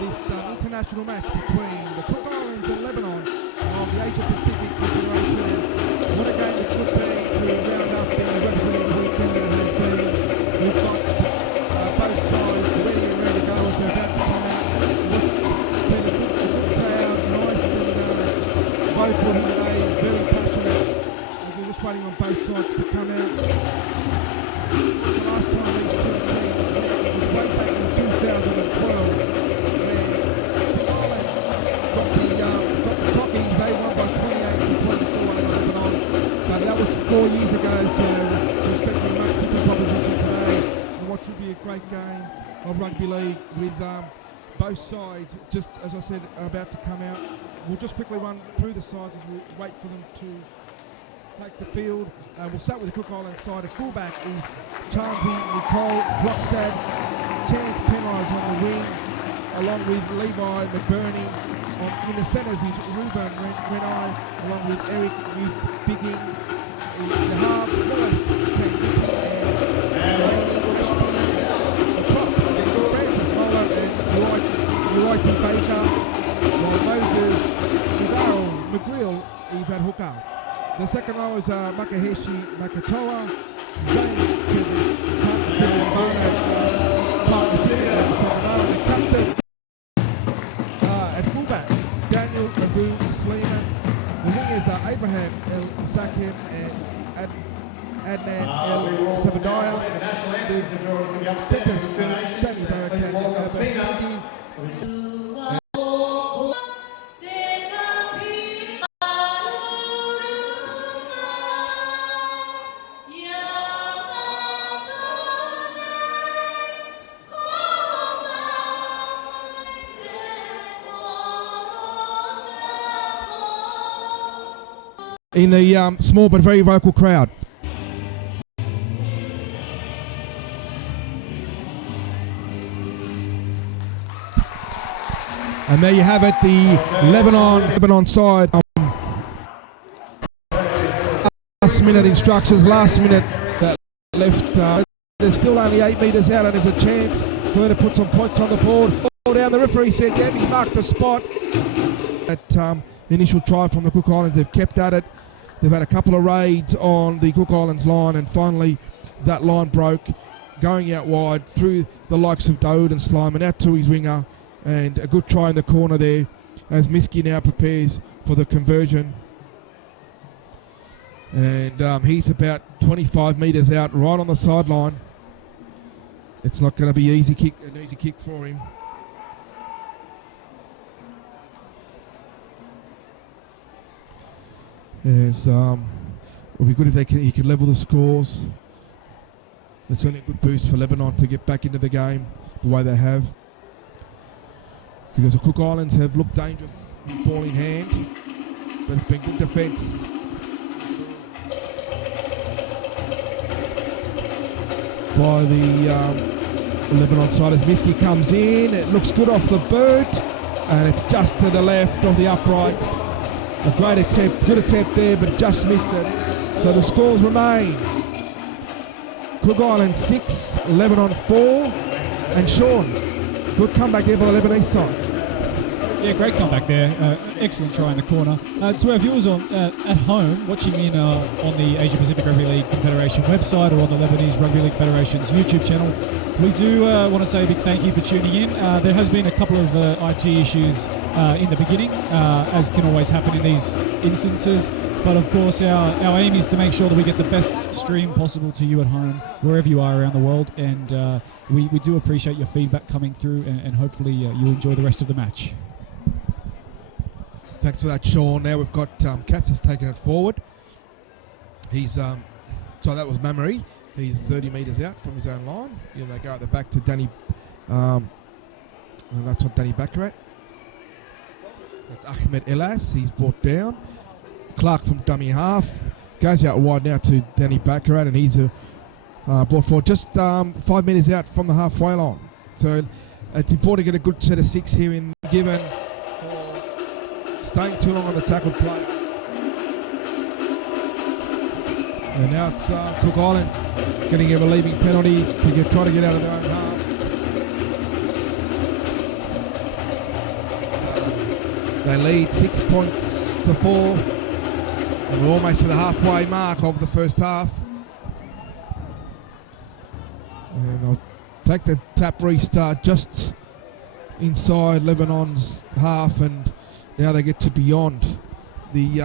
this international match between the Cook Islands and Lebanon of the Asia Pacific Confederation. And what a game it should be to round up the Rugby weekend that it has been. We've got both sides ready to go as they're about to come out. It's been a good crowd, nice and vocal here today, very passionate. We're just waiting on both sides to come out. It's the last time these two teams met. It was way back in 2012 where the Islands got the Trockies. They won by 28-24 over Lebanon. But that was 4 years ago, so we're expecting a much different proposition today. And what should be a great game of rugby league with both sides, just as I said, are about to come out. We'll just quickly run through the sides as we wait for them to take the field. We'll start with the Cook Islands side. At fullback is Chansey Nicole Blockstad. Chance Penrise on the wing, along with Levi McBurney. In the centres is Ruben Renai, along with Eric Biggin. The halves, Wallace Kangiti and Laney Ashby. The props, Francis Moller and Uriah Baker, while Moses McGrill is at hooker. The second row is Makaheshi Makatoa, Zane Timbana, Parker Samanara, the captain. At fullback, Daniel Abu Sleeman. The wingers are Abraham El Sakim and Adnan El Sabadiah. The centres are Danny Barakat and Abasniski. In the small but very vocal crowd. And there you have it, the Lebanon side. Last minute instructions, last minute that left. They're still only 8 metres out and there's a chance for her to put some points on the board. All down, the referee said, yeah, he marked the spot. That initial try from the Cook Islands, they've kept at it. They've had a couple of raids on the Cook Islands line, and finally that line broke, going out wide through the likes of Daoud and Slyman out to his winger, and a good try in the corner there as Miski now prepares for the conversion. And he's about 25 metres out, right on the sideline. It's not going to be an easy kick for him. Yes, it would be good if he could level the scores. It's only a good boost for Lebanon to get back into the game the way they have. Because the Cook Islands have looked dangerous, ball in hand, but it's been good defence. By the Lebanon side as Miski comes in. It looks good off the boot, and it's just to the left of the uprights. A great attempt, good attempt there, but just missed it. So the scores remain: Cook Island 6, Lebanon 4, and Sean, good comeback there by the Lebanese side. Yeah, great comeback there. Excellent try in the corner. To our viewers at home, watching in on the Asia Pacific Rugby League Confederation website or on the Lebanese Rugby League Federation's YouTube channel, we do want to say a big thank you for tuning in. There has been a couple of IT issues in the beginning, as can always happen in these instances. But of course, our aim is to make sure that we get the best stream possible to you at home, wherever you are around the world. And we do appreciate your feedback coming through, and hopefully you enjoy the rest of the match. Thanks for that, Sean. Now we've got Cassis taking it forward. He's so that was Mamery. He's 30 metres out from his own line. Yeah, they go at the back to Danny, and that's not Danny Baccarat. That's Ahmed Elas. He's brought down. Clark from dummy half goes out wide now to Danny Baccarat, and he's brought forward just 5 metres out from the halfway line. So it's important to get a good set of 6 here in given. Staying too long on the tackle play. And now it's Cook Islands getting a relieving penalty to try to get out of their own half. They lead 6 points to 4. And we're almost to the halfway mark of the first half. And I'll take the tap restart just inside Lebanon's half, and now they get to beyond the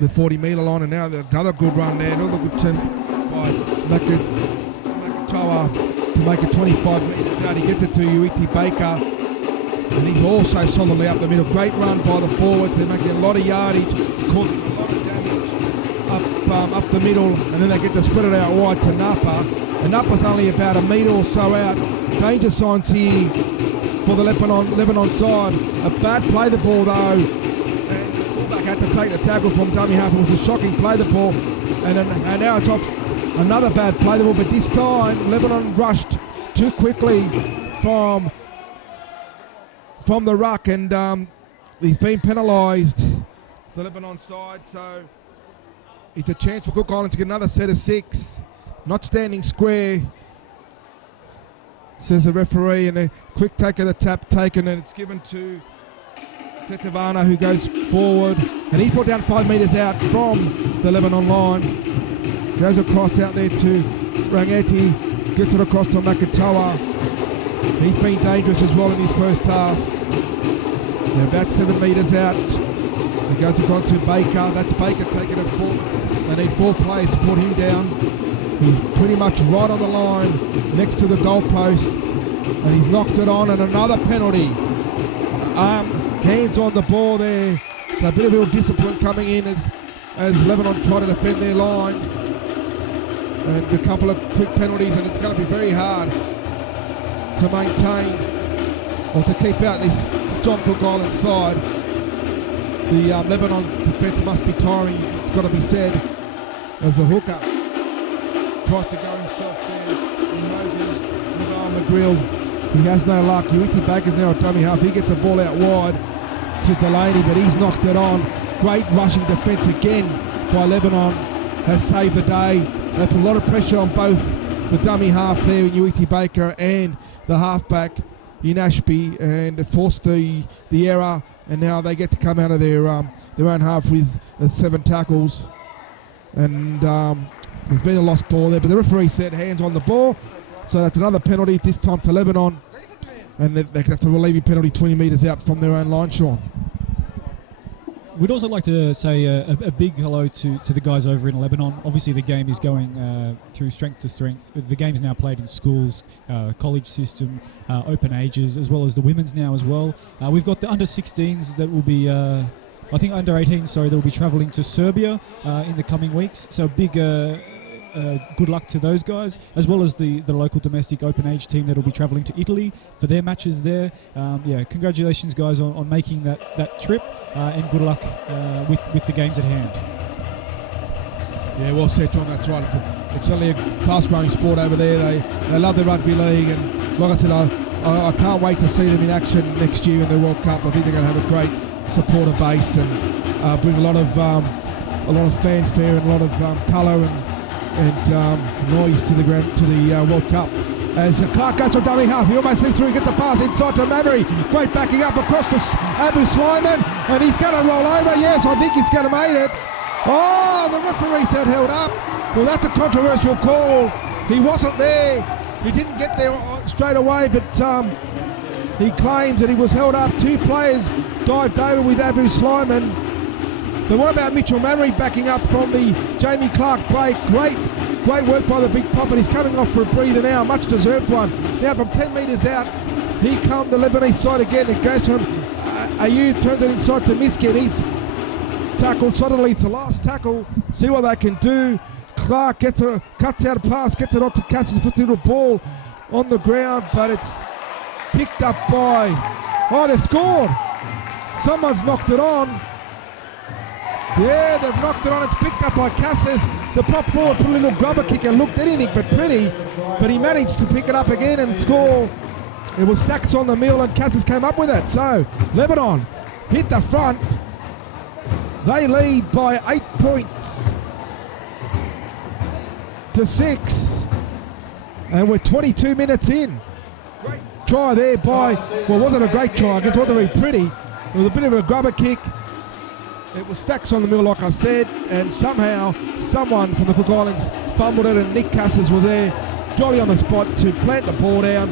40-metre line, and now another good run there, another good turn by Makatoa to make it 25 metres out. He gets it to Uiti Baker, and he's also solidly up the middle. Great run by the forwards. They're making a lot of yardage, causing a lot of damage up the middle, and then they get to spread it out wide to Napa. And Napa's only about a metre or so out. Danger signs here for the Lebanon side. A bad play the ball though, and the fullback had to take the tackle from dummy half. It was a shocking play the ball, and now it's off. Another bad play the ball, but this time Lebanon rushed too quickly from the ruck, and he's been penalised, the Lebanon side. So it's a chance for Cook Islands to get another set of 6. Not standing square, says the referee, and a quick take of the tap taken, and it's given to Tetavana, who goes forward, and he's brought down 5 metres out from the Lebanon line. Goes across out there to Rangeti, gets it across to Makatoa. He's been dangerous as well in his first half. They're about 7 metres out. He goes across to Baker. That's Baker taking it forward. They need 4 players to put him down. He's pretty much right on the line next to the goalposts, and he's knocked it on, and another penalty. Hands on the ball there. So a bit of real discipline coming in as Lebanon try to defend their line. And a couple of quick penalties, and it's going to be very hard to maintain or to keep out this strong Cook Island side. The Lebanon defence must be tiring, it's got to be said, as the hooker tries to go himself there in Moses with McGrill. He has no luck. Uiti Baker's now at dummy half. He gets the ball out wide to Delaney, but he's knocked it on. Great rushing defence again by Lebanon has saved the day. They put a lot of pressure on both the dummy half there in Uiti Baker and the halfback in Ashby, and it forced the error, and now they get to come out of their own half with 7 tackles. And there's been a lost ball there, but the referee said hands on the ball, so that's another penalty, this time to Lebanon, and that's a relieving penalty 20 metres out from their own line, Sean. We'd also like to say a big hello to the guys over in Lebanon. Obviously the game is going through strength to strength. The game's now played in schools, college system, open ages, as well as the women's now as well. We've got the under-16s that will be... I think under-18, sorry, they'll be travelling to Serbia in the coming weeks. So big good luck to those guys, as well as the local domestic open age team that will be travelling to Italy for their matches there. Congratulations, guys, on making that trip, and good luck with the games at hand. Yeah, well said, John, that's right. It's certainly a fast-growing sport over there. They love the rugby league, and like I said, I can't wait to see them in action next year in the World Cup. I think they're going to have a great supporter base and bring a lot of fanfare and a lot of colour and noise to the World Cup. As Clark goes for dummy half, he almost slips through, he gets a pass inside to Mamrie. Great backing up across to Abu Slimani, and he's going to roll over. Yes, I think he's going to make it. Oh, the referee said held up. Well, that's a controversial call. He wasn't there. He didn't get there straight away, but he claims that he was held up. 2 players dived over with Abu Slimani. But what about Mitchell Mamrie backing up from the Jamie Clark break? Great work by the big pop, and he's coming off for a breather now, much deserved one. Now from 10 metres out, here come the Lebanese side again. It goes from Ayub, turns it inside to Miskin. He's tackled solidly. It's the last tackle. See what they can do. Clark cuts out a pass, gets it onto Cassius, puts a little ball on the ground, but it's picked up by... Oh, they've scored. Someone's knocked it on. Yeah, they've knocked it on. It's picked up by Cassius. The prop forward put a little grubber kick and looked anything but pretty, but he managed to pick it up again and score. It was Stacks on the mill, and Cassius came up with it. So Lebanon hit the front. They lead by 8 points to 6, and we're 22 minutes in. Great try there by, well, it wasn't a great try, I guess it wasn't very pretty. It was a bit of a grubber kick. It was stacks on the middle, like I said, and somehow someone from the Cook Islands fumbled it, and Nick Cassis was there, jolly on the spot to plant the ball down,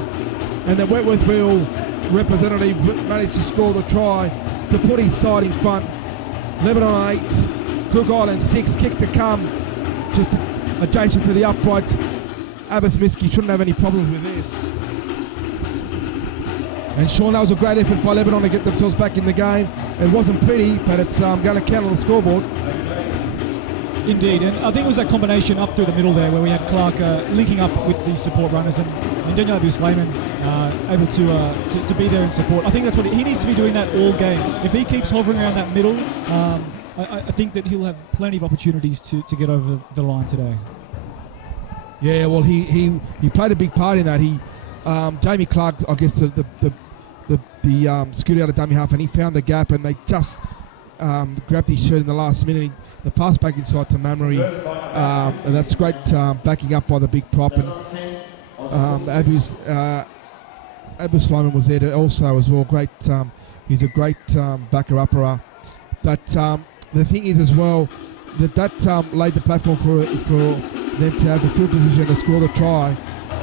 and then Wentworthville representative managed to score the try to put his side in front. Lebanon 8, Cook Islands 6, kick to come, just adjacent to the uprights. Abbas Miski shouldn't have any problems with this. And Sean, that was a great effort by Lebanon to get themselves back in the game. It wasn't pretty, but it's going to count on the scoreboard. Indeed, and I think it was that combination up through the middle there where we had Clark linking up with the support runners, and Daniel Abu-Slayman able to be there in support. I think that's what he needs to be doing that all game. If he keeps hovering around that middle, I think that he'll have plenty of opportunities to get over the line today. Yeah, well, he played a big part in that. Jamie Clark, I guess, the scooted out of dummy half, and he found the gap, and they just grabbed his shirt in the last minute. The pass back inside to Mamory, and that's great backing up by the big prop. And Abu Slyman was there also as well. Great, he's a great backer upper. But the thing is as well that laid the platform for them to have the field position to score the try.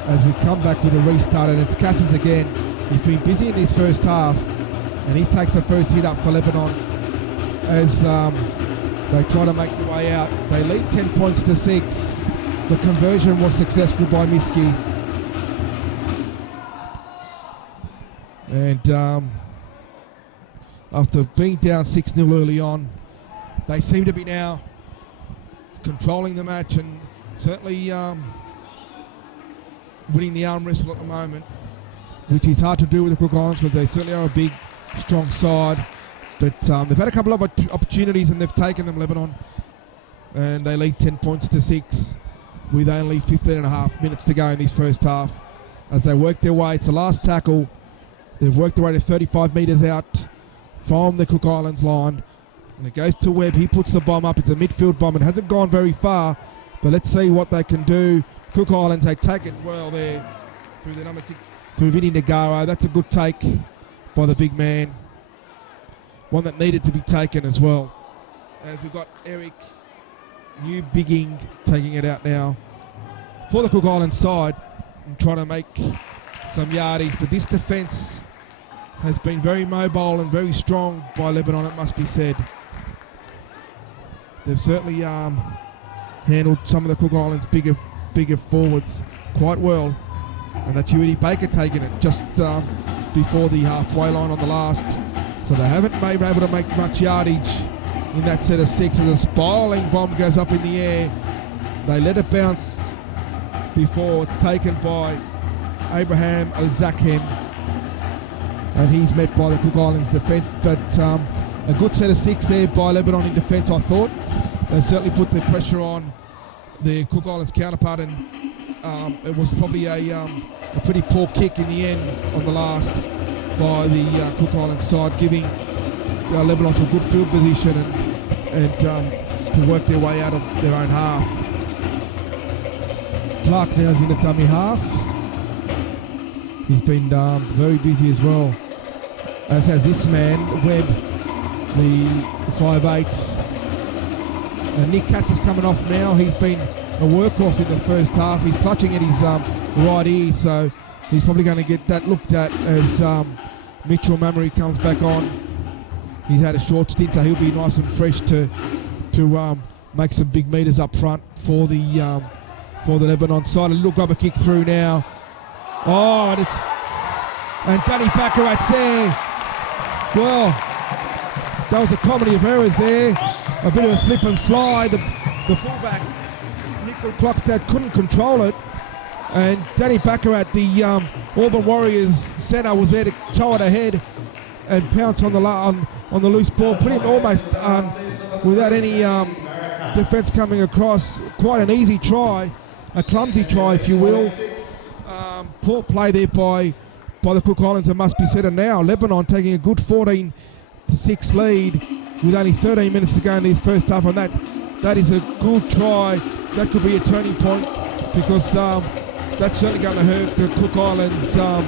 As we come back with a restart, and it's Cassis again. He's been busy in his first half, and he takes the first hit up for Lebanon as they try to make the way out. They lead 10 points to 6. The conversion was successful by Miski. And after being down 6-0 early on, they seem to be now controlling the match and certainly winning the arm wrestle at the moment, which is hard to do with the Cook Islands because they certainly are a big, strong side. But they've had a couple of opportunities and they've taken them, Lebanon. And they lead 10 points to 6 with only 15 and a half minutes to go in this first half. As they work their way, it's the last tackle. They've worked their way to 35 metres out from the Cook Islands line. And it goes to Webb. He puts the bomb up. It's a midfield bomb. It hasn't gone very far, but let's see what they can do. Cook Islands, they take it well there through the number 6, through Vinny Nagaro. That's a good take by the big man. One that needed to be taken as well. As we've got Eric New Bigging taking it out now for the Cook Islands side and trying to make some yardage. But this defence has been very mobile and very strong by Lebanon, it must be said. They've certainly handled some of the Cook Islands bigger forwards quite well. And that's Huey Baker taking it just before the halfway line on the last. So they haven't been able to make much yardage in that set of 6. As a spiraling bomb goes up in the air, they let it bounce before it's taken by Abraham Zakhem, and he's met by the Cook Islands defence. But a good set of 6 there by Lebanon in defence, I thought. They certainly put the pressure on the Cook Islands counterpart, and it was probably a pretty poor kick in the end on the last by the Cook Islands side, giving Lebanon some good field position and to work their way out of their own half. Clark now is in the dummy half. He's been very busy as well, as has this man, Webb, the 5'8". And Nick Katz is coming off now. He's been a workhorse in the first half. He's clutching at his right ear, so he's probably going to get that looked at as Mitchell Mamory comes back on. He's had a short stint, so he'll be nice and fresh to make some big meters up front for the Lebanon side. A little grubber kick through now. Oh, and Danny Baccarat's there. Well, that was a comedy of errors there. A bit of a slip and slide. The fullback, Nickel Clockstad, couldn't control it. And Danny Baccarat, the Auburn Warriors centre, was there to tow it ahead and pounce on the loose ball. Put him almost without any defence coming across. Quite an easy try, a clumsy try, if you will. Poor play there by the Cook Islands, it must be said. And now Lebanon taking a good 14-6 lead with only 13 minutes to go in this first half, and that is a good try. That could be a turning point, because that's certainly going to hurt the Cook Islands side,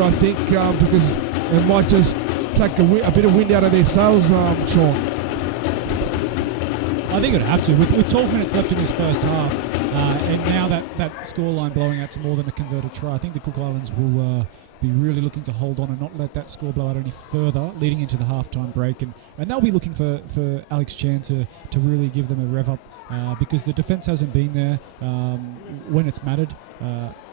I think, because it might just take a bit of wind out of their sails, Sean? I think it'd have to. With 12 minutes left in this first half, and now that scoreline blowing out to more than a converted try, I think the Cook Islands will be really looking to hold on and not let that score blow out any further leading into the halftime break. And they'll be looking for Alex Chan to really give them a rev up because the defence hasn't been there when it's mattered.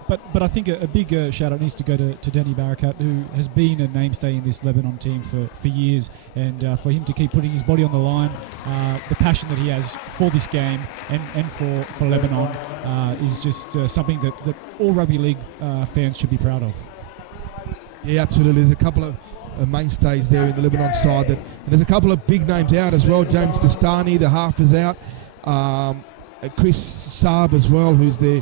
But I think a big shout out needs to go to Danny Barakat, who has been a mainstay in this Lebanon team for years, and for him to keep putting his body on the line, the passion that he has for this game and for Lebanon is just something that all rugby league fans should be proud of. Yeah, absolutely. There's a couple of mainstays there in the Lebanon side, and there's a couple of big names out as well. James Bastani, the half, is out. Chris Saab as well, who's their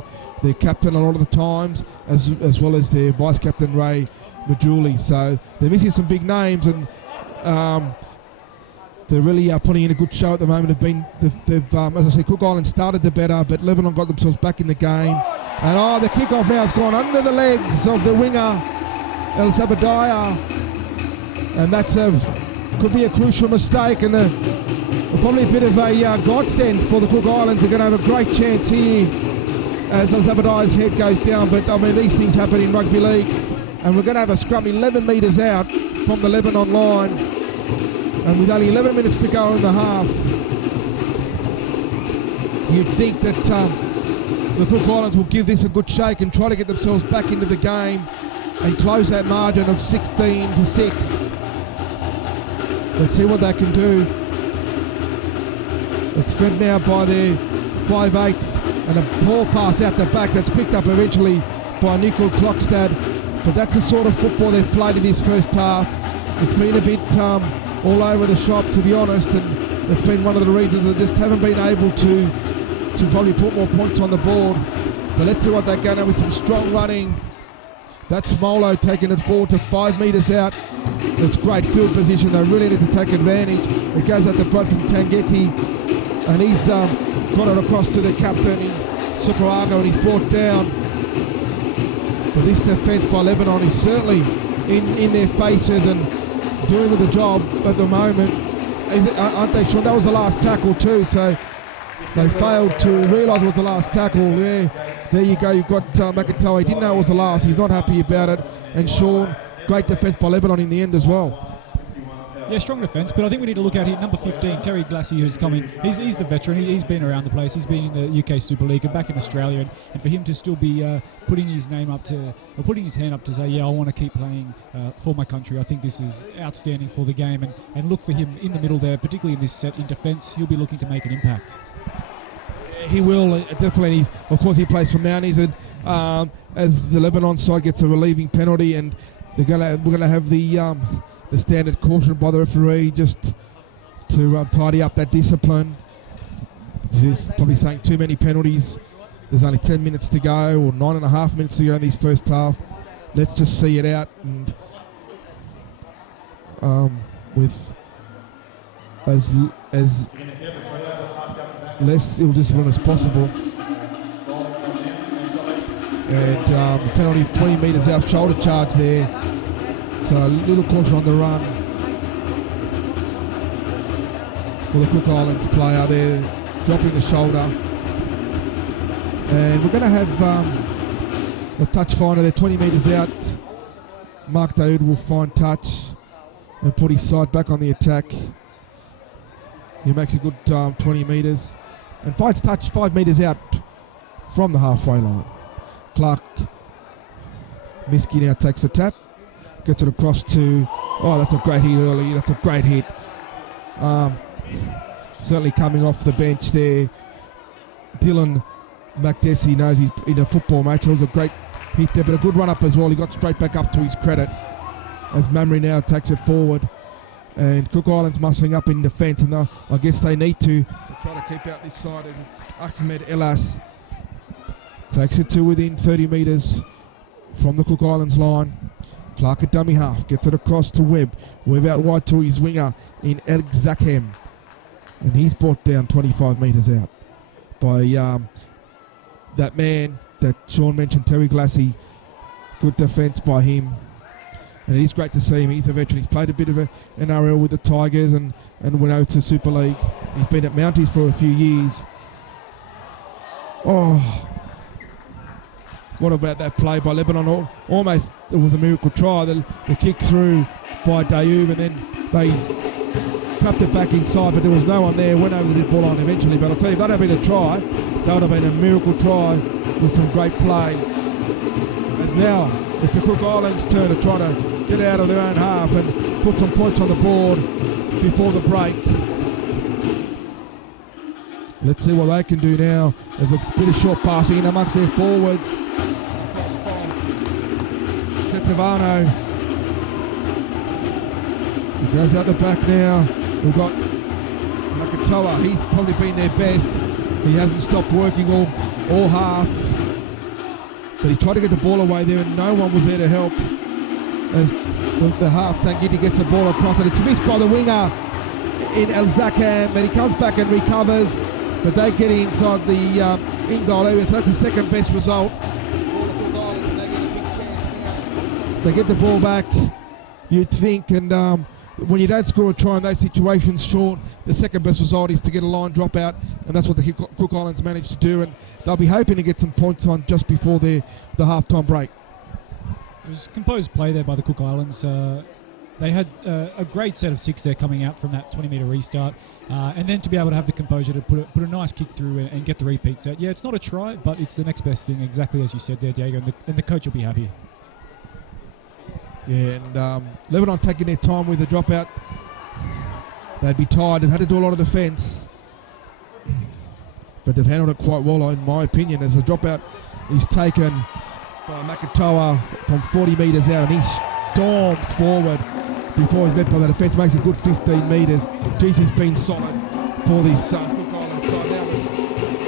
captain a lot of the times, as well as their vice captain Ray Majuli. So they're missing some big names, and they're really putting in a good show at the moment. They've as I say, Cook Islands started the better, but Lebanon got themselves back in the game. And the kickoff now has gone under the legs of the winger El Sabadiah, and that's could be a crucial mistake, and probably a bit of a godsend for the Cook Islands. They're going to have a great chance here as El Sabadiah's head goes down. But I mean, these things happen in rugby league, and we're going to have a scrum 11 metres out from the Lebanon line, and with only 11 minutes to go in the half, you'd think that the Cook Islands will give this a good shake and try to get themselves back into the game and close that margin of 16-6. Let's see what they can do. It's fed now by their 5/8, and a poor pass out the back that's picked up eventually by Nicol Klokstad. But that's the sort of football they've played in this first half. It's been a bit all over the shop, to be honest, and it's been one of the reasons they just haven't been able to probably put more points on the board. But let's see what they're going to with some strong running. That's Molo taking it forward to 5 metres out. It's great field position. They really need to take advantage. It goes out the front from Tangeti, and he's got it across to the captain in Suprago, and he's brought down. But this defence by Lebanon is certainly in their faces and doing the job at the moment. Aren't they, Sean? That was the last tackle too, so they failed to realise it was the last tackle. Yeah, there you go. You've got McIntyre. He didn't know it was the last. He's not happy about it. And Sean, great defence by Lebanon in the end as well. Yeah, strong defence, but I think we need to look at here, number 15, Terry Glassy, who's coming. He's the veteran. He's been around the place. He's been in the UK Super League and back in Australia, and for him to still be putting his hand up to say, yeah, I want to keep playing for my country. I think this is outstanding for the game, and look for him in the middle there, particularly in this set in defence. He'll be looking to make an impact. He will, definitely. Of course, he plays for Mounties, and as the Lebanon side gets a relieving penalty, and we're going to have the standard caution by the referee just to tidy up that discipline. He's probably saying too many penalties. There's only 10 minutes to go, or 9.5 minutes to go in this first half. Let's just see it out, and with as less ill discipline as possible. And the penalty of 20 metres out, shoulder charge there. So a little caution on the run for the Cook Islands player there, dropping the shoulder. And we're going to have a touch finder there, 20 metres out. Mark Daoud will find touch and put his side back on the attack. He makes a good 20 metres and finds touch 5 metres out from the halfway line. Clark Miski now takes a tap. Gets it across to, that's a great hit early. That's a great hit. Certainly coming off the bench there. Dylan McDessie knows he's in a football match. It was a great hit there, but a good run up as well. He got straight back up to his credit as Mamre now takes it forward. And Cook Islands muscling up in defence, and I guess they need to try to keep out this side as Ahmed Elas takes it to within 30 metres from the Cook Islands line. Clark at dummy half, gets it across to Webb. Webb out wide to his winger in El Zakhem. And he's brought down 25 metres out by that man that Sean mentioned, Terry Glassy. Good defence by him. And it is great to see him. He's a veteran. He's played a bit of an NRL with the Tigers and went over to Super League. He's been at Mounties for a few years. Oh, what about that play by Lebanon? Almost it was a miracle try. The kick through by Dayoub, and then they tapped it back inside, but there was no one there. Went over the ball line eventually. But I'll tell you, if that had been a try, that would have been a miracle try with some great play. As now it's the Cook Islands' turn to try to get out of their own half and put some points on the board before the break. Let's see what they can do now. There's a bit of short passing in amongst their forwards. Across from Tetevano. He goes out the back now. We've got Makatoa. He's probably been their best. He hasn't stopped working all half. But he tried to get the ball away there and no one was there to help. As the half Tangiti gets the ball across and it's missed by the winger in El Zakam, but he comes back and recovers. But they get inside the in-goal area, so that's the second best result for the Cook Islands, and they get a big chance now. They get the ball back, you'd think, and when you don't score a try in those situations short, the second best result is to get a line drop out, and that's what the Cook Islands managed to do, and they'll be hoping to get some points on just before the half-time break. It was composed play there by the Cook Islands. They had a great set of 6 there coming out from that 20-metre restart. And then to be able to have the composure to put a nice kick through and get the repeat set. Yeah, it's not a try, but it's the next best thing, exactly as you said there, Diego, and the coach will be happy. Yeah, and Lebanon taking their time with the dropout. They'd be tired. They've had to do a lot of defence. But they've handled it quite well, in my opinion, as the dropout is taken by Makatoa from 40 metres out, and he storms forward before he's met by the defence, makes a good 15 metres. Jeez, he's been solid for this Cook Island side. Now it's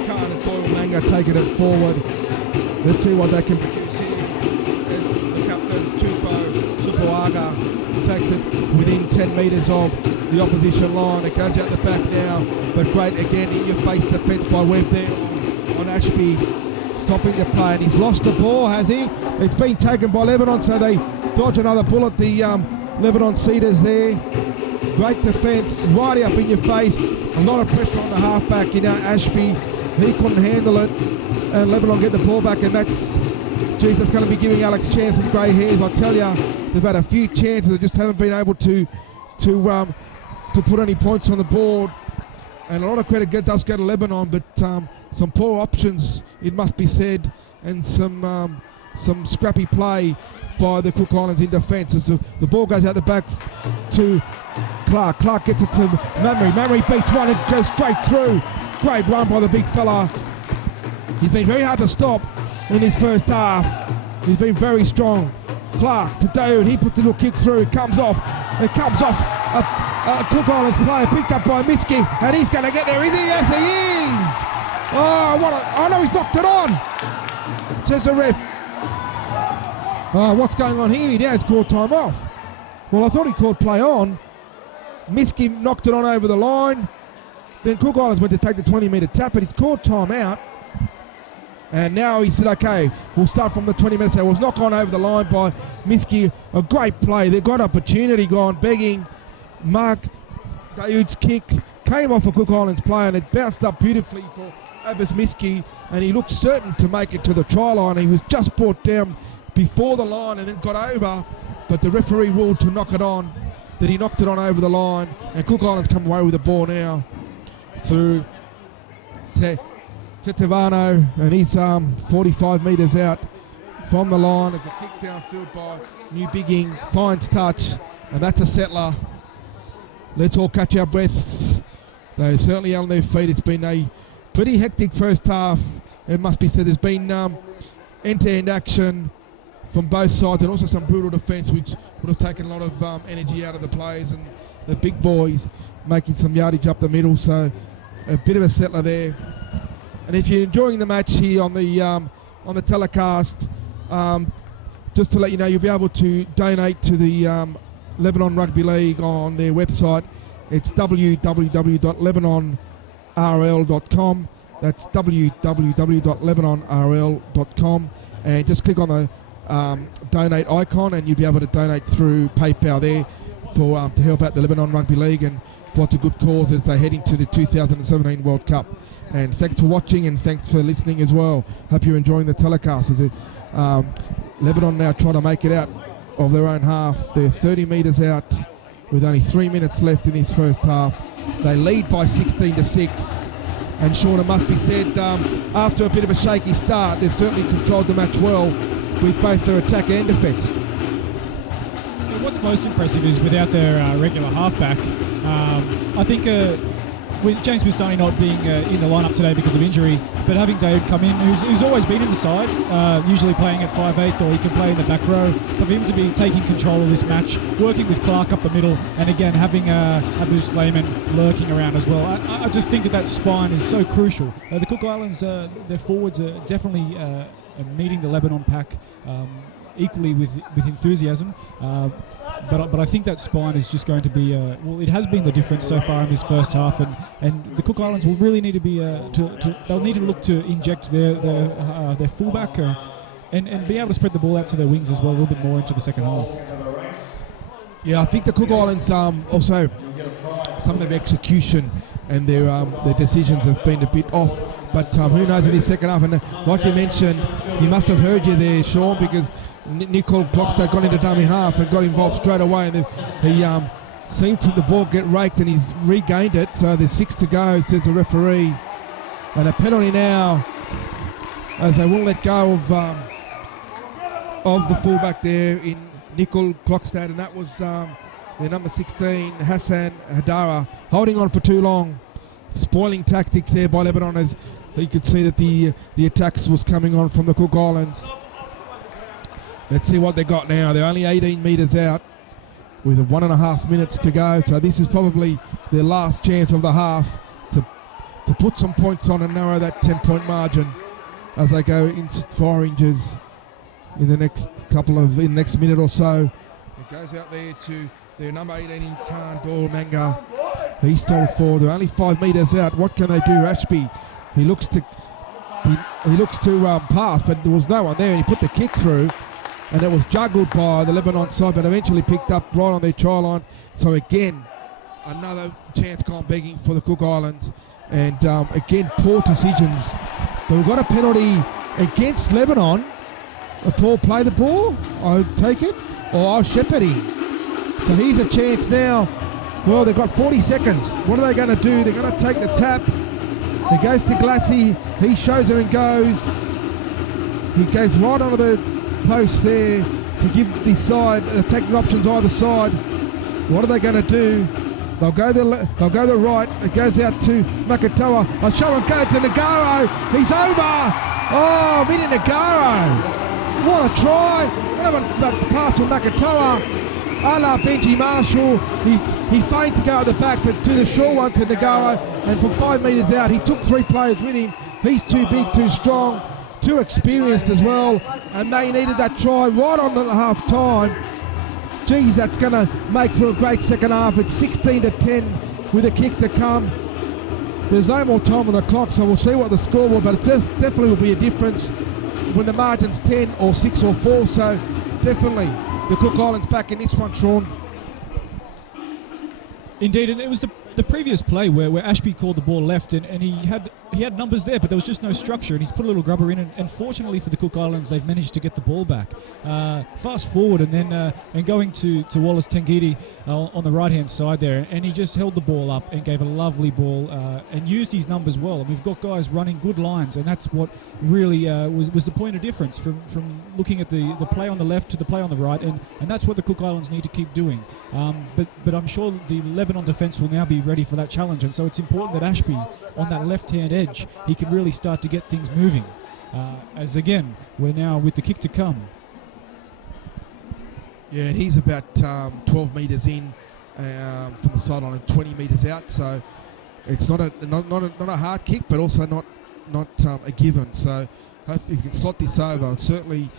Khan and Doyle Manga taking it forward. Let's see what they can produce here as the captain, Tupou Supuaga, takes it within 10 metres of the opposition line. It goes out the back now, but great again in-your-face defence by Webb there on Ashby, stopping the play, and he's lost the ball, has he? It's been taken by Lebanon, so they dodge another bullet. The Lebanon Cedars there. Great defence, right up in your face. A lot of pressure on the halfback, Ashby. He couldn't handle it. And Lebanon get the ball back, and that's going to be giving Alex Chan some grey hairs. I tell you, they've had a few chances, they just haven't been able to put any points on the board. And a lot of credit does go to Lebanon, but some poor options, it must be said, and some scrappy play by the Cook Islands in defence as the ball goes out the back to Clark. Clark gets it to Mamrie. Mamrie beats one and goes straight through. Great run by the big fella. He's been very hard to stop in his first half. He's been very strong. Clark to Dayoud. He puts a little kick through. It comes off. A Cook Islands player picked up by Miski, and he's going to get there, is he? Yes, he is. Oh no, he's knocked it on, says the ref. What's going on here? He now has called time off. Well, I thought he called play on. Miski knocked it on over the line. Then Cook Islands went to take the 20-metre tap, but he's called time out. And now he said, okay, we'll start from the 20 minutes. It was knocked on over the line by Miski. A great play. They've got opportunity gone, begging. Mark Dayoud's kick came off a Cook Islands player, and it bounced up beautifully for Abbas Miski, and he looked certain to make it to the try line. He was just brought down before the line and then got over, but the referee ruled to knock it on, that he knocked it on over the line, and Cook Islands come away with the ball now through Tetevano, and he's 45 metres out from the line as a kick downfield by New Bigging, finds touch, and that's a settler. Let's all catch our breaths. They're certainly on their feet. It's been a pretty hectic first half, it must be said. There's been end-to-end action from both sides, and also some brutal defence, which would have taken a lot of energy out of the players, and the big boys making some yardage up the middle. So a bit of a settler there. And if you're enjoying the match here on the telecast, just to let you know, you'll be able to donate to the Lebanon Rugby League on their website. It's www.lebanonrl.com. That's www.lebanonrl.com, and just click on the donate icon, and you'll be able to donate through PayPal there for to help out the Lebanon Rugby League and for lots of good cause as they head into the 2017 World Cup. And thanks for watching and thanks for listening as well. Hope you're enjoying the telecast. As Lebanon now trying to make it out of their own half. They're 30 metres out with only 3 minutes left in this first half. They lead by 16-6. And Sean, it must be said, after a bit of a shaky start, they've certainly controlled the match well with both their attack and defence. What's most impressive is without their regular halfback, I think with James Bustani not being in the lineup today because of injury, but having Dave come in, who's always been in the side, usually playing at 5'8", or he can play in the back row, for him to be taking control of this match, working with Clark up the middle, and again having Abu Slayman lurking around as well. I just think that spine is so crucial. The Cook Islands, their forwards are definitely meeting the Lebanon pack equally with enthusiasm. But I think that spine is just going to be it has been the difference so far in this first half, and the Cook Islands will really need to be they'll need to look to inject their fullback and be able to spread the ball out to their wings as well a little bit more into the second half. Yeah, I think the Cook Islands also some of their execution and their decisions have been a bit off, but who knows in this second half. And like you mentioned, he must have heard you there, Sean, because Nicole Clockstad got into dummy half and got involved straight away, and he seemed to the ball get raked, and he's regained it. So there's 6 to go, says the referee, and a penalty now as they will let go of the fullback there in Nicole Clockstad, and that was their number 16 Hassan Hadara, holding on for too long, spoiling tactics there by Lebanon, as you could see that the attacks was coming on from the Cook Islands. Let's see what they got now. They're only 18 metres out with 1.5 minutes to go. So this is probably their last chance of the half to put some points on and narrow that 10-point margin as they go into 4 inches in the next next minute or so. It goes out there to their number 18 Khan Dor Manga. He stalls forward. They're only 5 metres out. What can they do? Ashby, he looks to pass, but there was no one there, and he put the kick through. And it was juggled by the Lebanon side, but eventually picked up right on their try line. So again, another chance gone begging for the Cook Islands. And again, poor decisions. But we've got a penalty against Lebanon. Paul play the ball, I'll take it, or I'll shepherd him. So here's a chance now. Well, they've got 40 seconds. What are they going to do? They're going to take the tap. It goes to Glassy. He shows him and goes. He goes right onto the post there to give the side attacking options either side. What are they going to do? They'll go the right. It goes out to Makatoa. I'll show him go to Nagaro. He's over. Oh, Vinny Nagaro. What a try. What about the pass from Makatoa? A la Benji Marshall. He feigned to go at the back, but to the short one to Nagaro. And from 5 metres out, he took 3 players with him. He's too big, too strong, too experienced as well, and they needed that try right on the half time. Geez, that's going to make for a great second half. It's 16-10 with a kick to come. There's no more time on the clock, so we'll see what the score will, but it definitely will be a difference when the margin's 10 or 6 or 4, so definitely the Cook Islands back in this one, Sean. Indeed, and it was the previous play where Ashby called the ball left, and he had numbers there, but there was just no structure, and he's put a little grubber in, and fortunately for the Cook Islands, they've managed to get the ball back. Fast forward, and then going to Wallace Tengidi on the right-hand side there, and he just held the ball up and gave a lovely ball and used his numbers well. And we've got guys running good lines, and that's what really was the point of difference from looking at the play on the left to the play on the right, and that's what the Cook Islands need to keep doing. But I'm sure the Lebanon defence will now be ready for that challenge, and so it's important that Ashby on that left-hand edge, he can really start to get things moving. As again, we're now with the kick to come. Yeah, and he's about 12 metres in from the sideline and 20 metres out, so it's not a hard kick, but also not a given. So hopefully, if you can slot this over, it'll certainly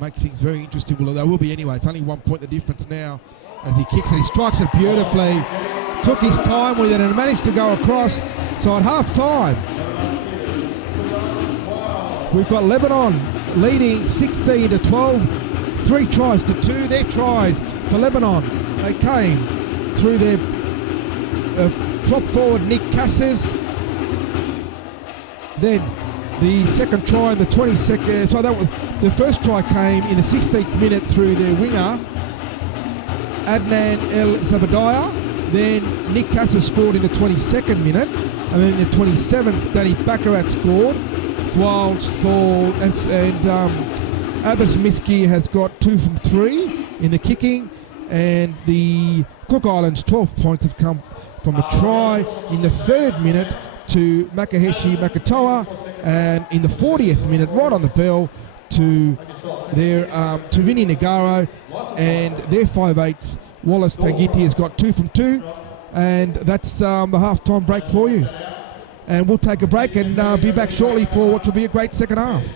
make things very interesting. Well, there will be anyway. It's only 1 point the difference now as he kicks it. He strikes it beautifully. Took his time with it and managed to go across. So at half time, we've got Lebanon leading 16 to 12, 3 tries to 2. Their tries for Lebanon, they came through their prop forward Nick Casses. Then the second try in the 22nd, so that was the first try came in the 16th minute through their winger Adnan El Zabadiah. Then Nick Cassis scored in the 22nd minute, and then in the 27th Danny Baccarat scored, whilst Abbas Miski has got 2 from 3 in the kicking, and the Cook Islands 12 points have come from a try in the 3rd minute to Makaheshi Makatoa, and in the 40th minute, right on the bell, to their to Vinny Nagaro, and their 5'8" Wallace Tangiti has got 2 from 2, and that's the half-time break for you. And we'll take a break and be back shortly for what will be a great second half.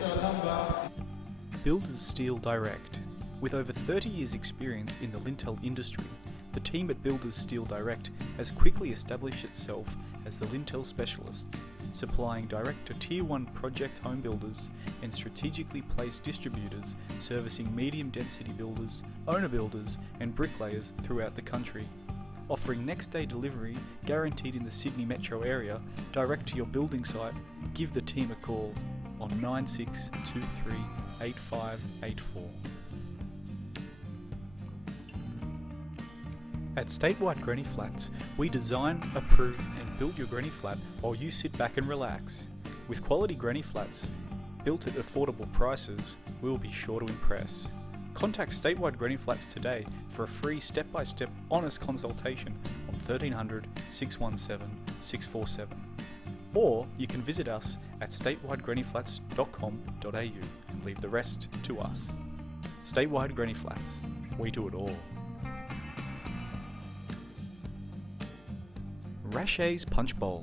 Builders Steel Direct. With over 30 years' experience in the lintel industry, the team at Builders Steel Direct has quickly established itself as the lintel specialists, supplying direct to Tier 1 project home builders and strategically placed distributors servicing medium density builders, owner builders and bricklayers throughout the country. Offering next day delivery guaranteed in the Sydney metro area direct to your building site, give the team a call on 9623 8584. At Statewide Granny Flats, we design, approve and build your granny flat while you sit back and relax. With quality granny flats, built at affordable prices, we will be sure to impress. Contact Statewide Granny Flats today for a free step-by-step honest consultation on 1300 617 647. Or you can visit us at statewidegrannyflats.com.au and leave the rest to us. Statewide Granny Flats, we do it all. Rachet's Punch Bowl.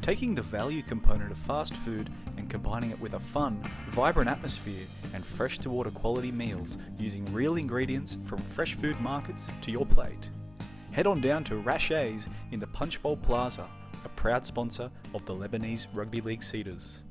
Taking the value component of fast food and combining it with a fun, vibrant atmosphere and fresh to order quality meals using real ingredients from fresh food markets to your plate. Head on down to Rachet's in the Punch Bowl Plaza, a proud sponsor of the Lebanese Rugby League Cedars.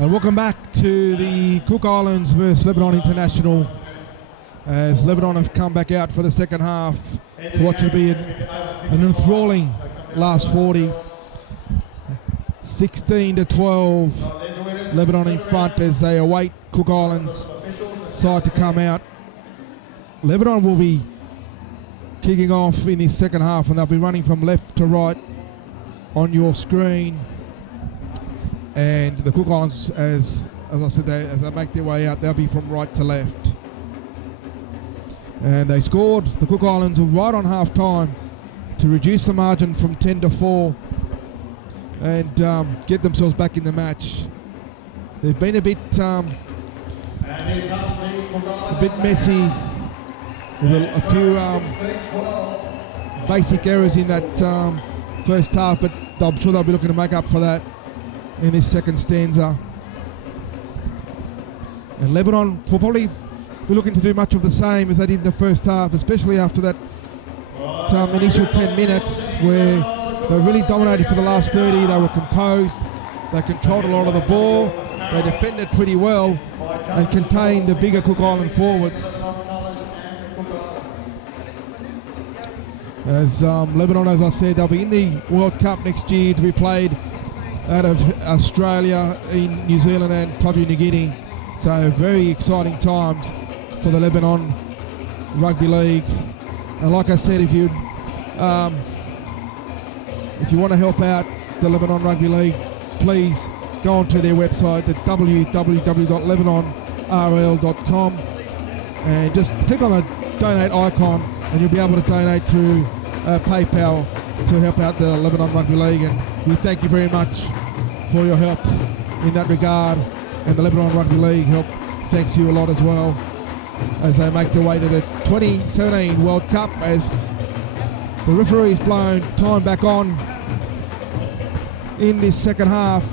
And welcome back to the Cook Islands versus Lebanon International, as Lebanon have come back out for the second half for what should be an enthralling last 40. 16-12, Lebanon in front as they await Cook Islands side to come out. Lebanon will be kicking off in this second half, and they'll be running from left to right on your screen. And the Cook Islands, as I said, as they make their way out, they'll be from right to left. And they scored, the Cook Islands, right on half time to reduce the margin from 10-4 and get themselves back in the match. They've been a bit messy with a few basic errors in that first half, but I'm sure they'll be looking to make up for that in this second stanza. And Lebanon will probably be looking to do much of the same as they did in the first half, especially after that initial 10 minutes where they really dominated for the last 30. They were composed, they controlled a lot of the ball, they defended pretty well and contained the bigger Cook Island forwards. As Lebanon, as I said, they'll be in the World Cup next year to be played out of Australia, in New Zealand and Papua New Guinea. So very exciting times for the Lebanon Rugby League. And like I said, if you want to help out the Lebanon Rugby League, please go onto their website at www.lebanonrl.com and just click on the donate icon, and you'll be able to donate through PayPal to help out the Lebanon Rugby League. And we thank you very much for your help in that regard, and the Lebanon Rugby League thanks you a lot as well as they make their way to the 2017 World Cup, as the referee's blown time back on in this second half.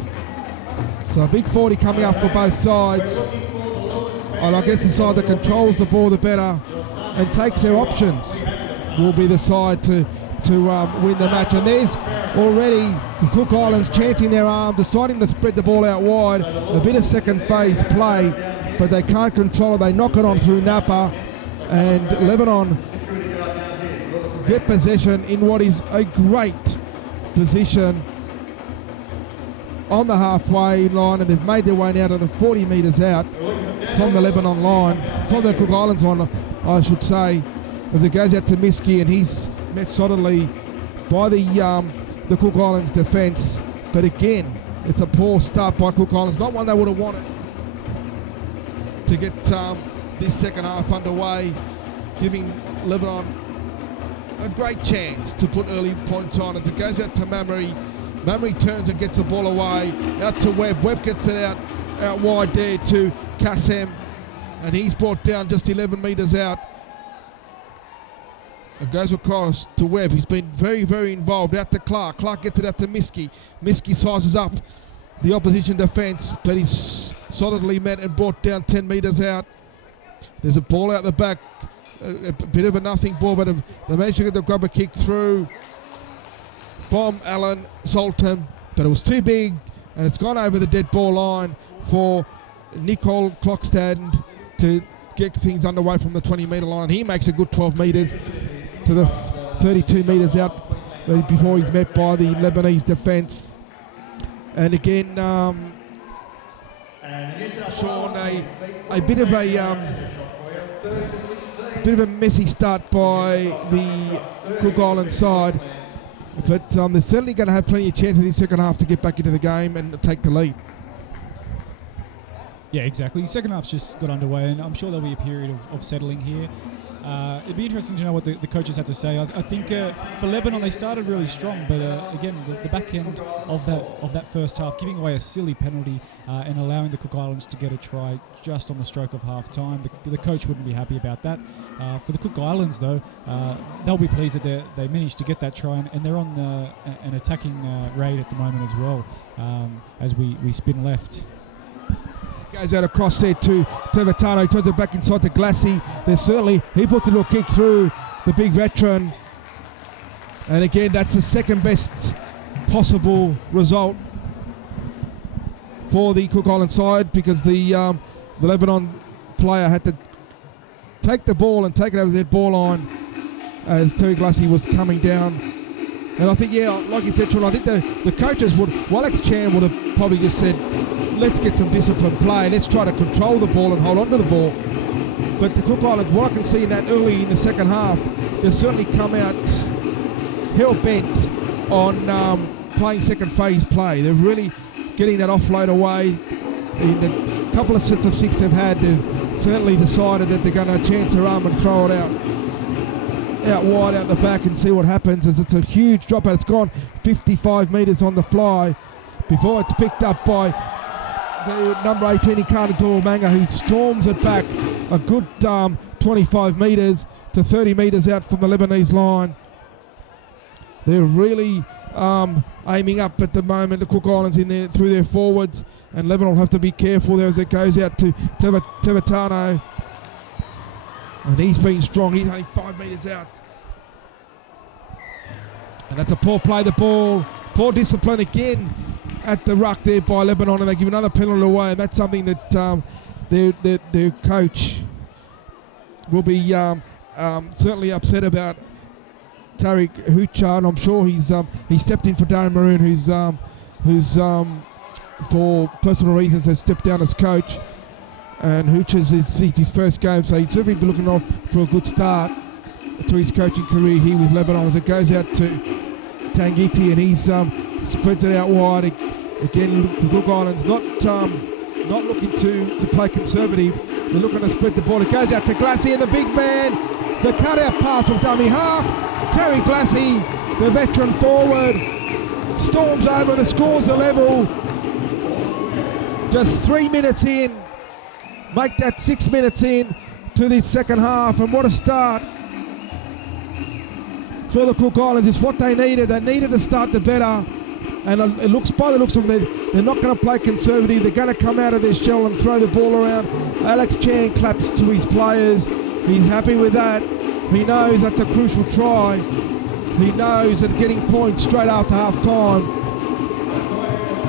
So a big 40 coming up for both sides, and I guess the side that controls the ball the better and takes their options will be the side to win the match. And there's already the Cook Islands chancing their arm, deciding to spread the ball out wide. A bit of second phase play, but they can't control it. They knock it on through Napa, and Lebanon get possession in what is a great position on the halfway line, and they've made their way now to the 40 metres out from the Lebanon line, from the Cook Islands line, I should say, as it goes out to Miski, and he's met solidly by the Cook Islands defence. But again, it's a poor start by Cook Islands, not one they would have wanted to get this second half underway, giving Lebanon a great chance to put early points on. As it goes out to Mamre, Mamre turns and gets the ball away, out to Webb. Webb gets it out wide there to Kassem, and he's brought down just 11 metres out. It goes across to Webb. He's been very, very involved. Out to Clark. Clark gets it out to Miski. Miski sizes up the opposition defence, but he's solidly met and brought down 10 metres out. There's a ball out the back. A bit of a nothing ball, but they managed to get the grubber kick through from Alan Zoltan, but it was too big, and it's gone over the dead ball line for Nicole Klokstad to get things underway from the 20-metre line. He makes a good 12 metres to the 32 metres out before he's met by the Lebanese defence. And again, Sean, a bit of a messy start by the Cook Island side, but they're certainly going to have plenty of chances in the second half to get back into the game and take the lead. Yeah, exactly. The second half's just got underway, and I'm sure there'll be a period of settling here. It'd be interesting to know what the coaches have to say. I think for Lebanon, they started really strong, but again, the back end of that first half, giving away a silly penalty and allowing the Cook Islands to get a try just on the stroke of half time. The coach wouldn't be happy about that. For the Cook Islands, though, they'll be pleased that they managed to get that try, and they're on an attacking raid at the moment as well, as we spin left. Goes out across there to Vitano, turns it back inside to Glassy. He puts a little kick through the big veteran. And again, that's the second best possible result for the Cook Island side, because the Lebanon player had to take the ball and take it over the ball line as Terry Glassy was coming down. And I think, like you said, Tron, I think the coaches Alex Chan would have probably just said, let's get some disciplined play, let's try to control the ball and hold on to the ball. But the Cook Islands, what I can see in that early in the second half, they've certainly come out hell-bent on playing second phase play. They're really getting that offload away. In the couple of sets of six they've had, they've certainly decided that they're going to chance their arm and throw it out wide out the back and see what happens, as it's a huge dropout. It's gone 55 metres on the fly before it's picked up by the number 18 Ikanador Manga, who storms it back a good 25 metres to 30 metres out from the Lebanese line. They're really aiming up at the moment, the Cook Islands in there through their forwards, and Lebanon will have to be careful there as it goes out to Tevatano. And he's been strong, he's only 5 metres out. And that's a poor play, the ball, poor discipline again at the ruck there by Lebanon, and they give another penalty away, and that's something that their coach will be certainly upset about. Tariq Hoocha, and I'm sure he stepped in for Darren Maroon, who's for personal reasons has stepped down as coach. And Hooch's his first game, so he'd certainly be looking on for a good start to his coaching career here with Lebanon, as it goes out to Tangiti, and he's spreads it out wide again. The Cook Islands not looking to play conservative. They're looking to spread the ball. It goes out to Glassy, and the big man, the cutout pass of dummy half. Terry Glassy, the veteran forward, storms over, the scores are level. Just 3 minutes in. Make that 6 minutes in to the second half, and what a start for the Cook Islands. It's what they needed. They needed to start the better, and it looks, by the looks of them, they're not going to play conservative. They're going to come out of their shell and throw the ball around. Alex Chan claps to his players. He's happy with that. He knows that's a crucial try. He knows that getting points straight after half time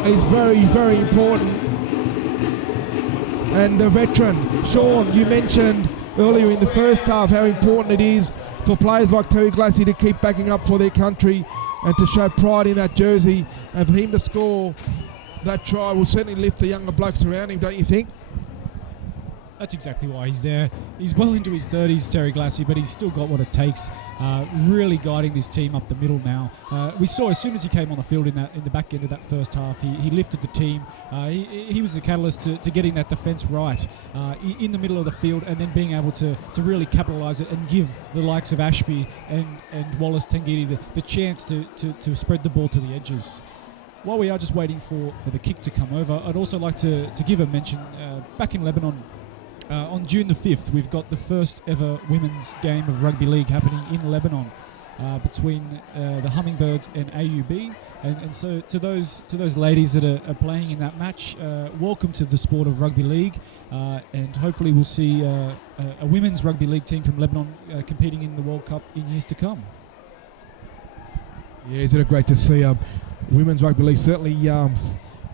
is very, very important. And the veteran, Sean, you mentioned earlier in the first half how important it is for players like Terry Glassy to keep backing up for their country and to show pride in that jersey. And for him to score that try will certainly lift the younger blokes around him, don't you think? That's exactly why he's there. He's well into his 30s, Terry Glassy, but he's still got what it takes, really guiding this team up the middle now. We saw as soon as he came on the field in the back end of that first half, he lifted the team. He was the catalyst to getting that defence right in the middle of the field, and then being able to really capitalise it and give the likes of Ashby and Wallace Tangiti the chance to spread the ball to the edges. While we are just waiting for the kick to come over, I'd also like to give a mention back in Lebanon. On June the 5th, we've got the first ever women's game of rugby league happening in Lebanon between the Hummingbirds and AUB. And so to those ladies that are playing in that match, welcome to the sport of rugby league. And hopefully we'll see a women's rugby league team from Lebanon competing in the World Cup in years to come. Yeah, isn't it great to see women's rugby league certainly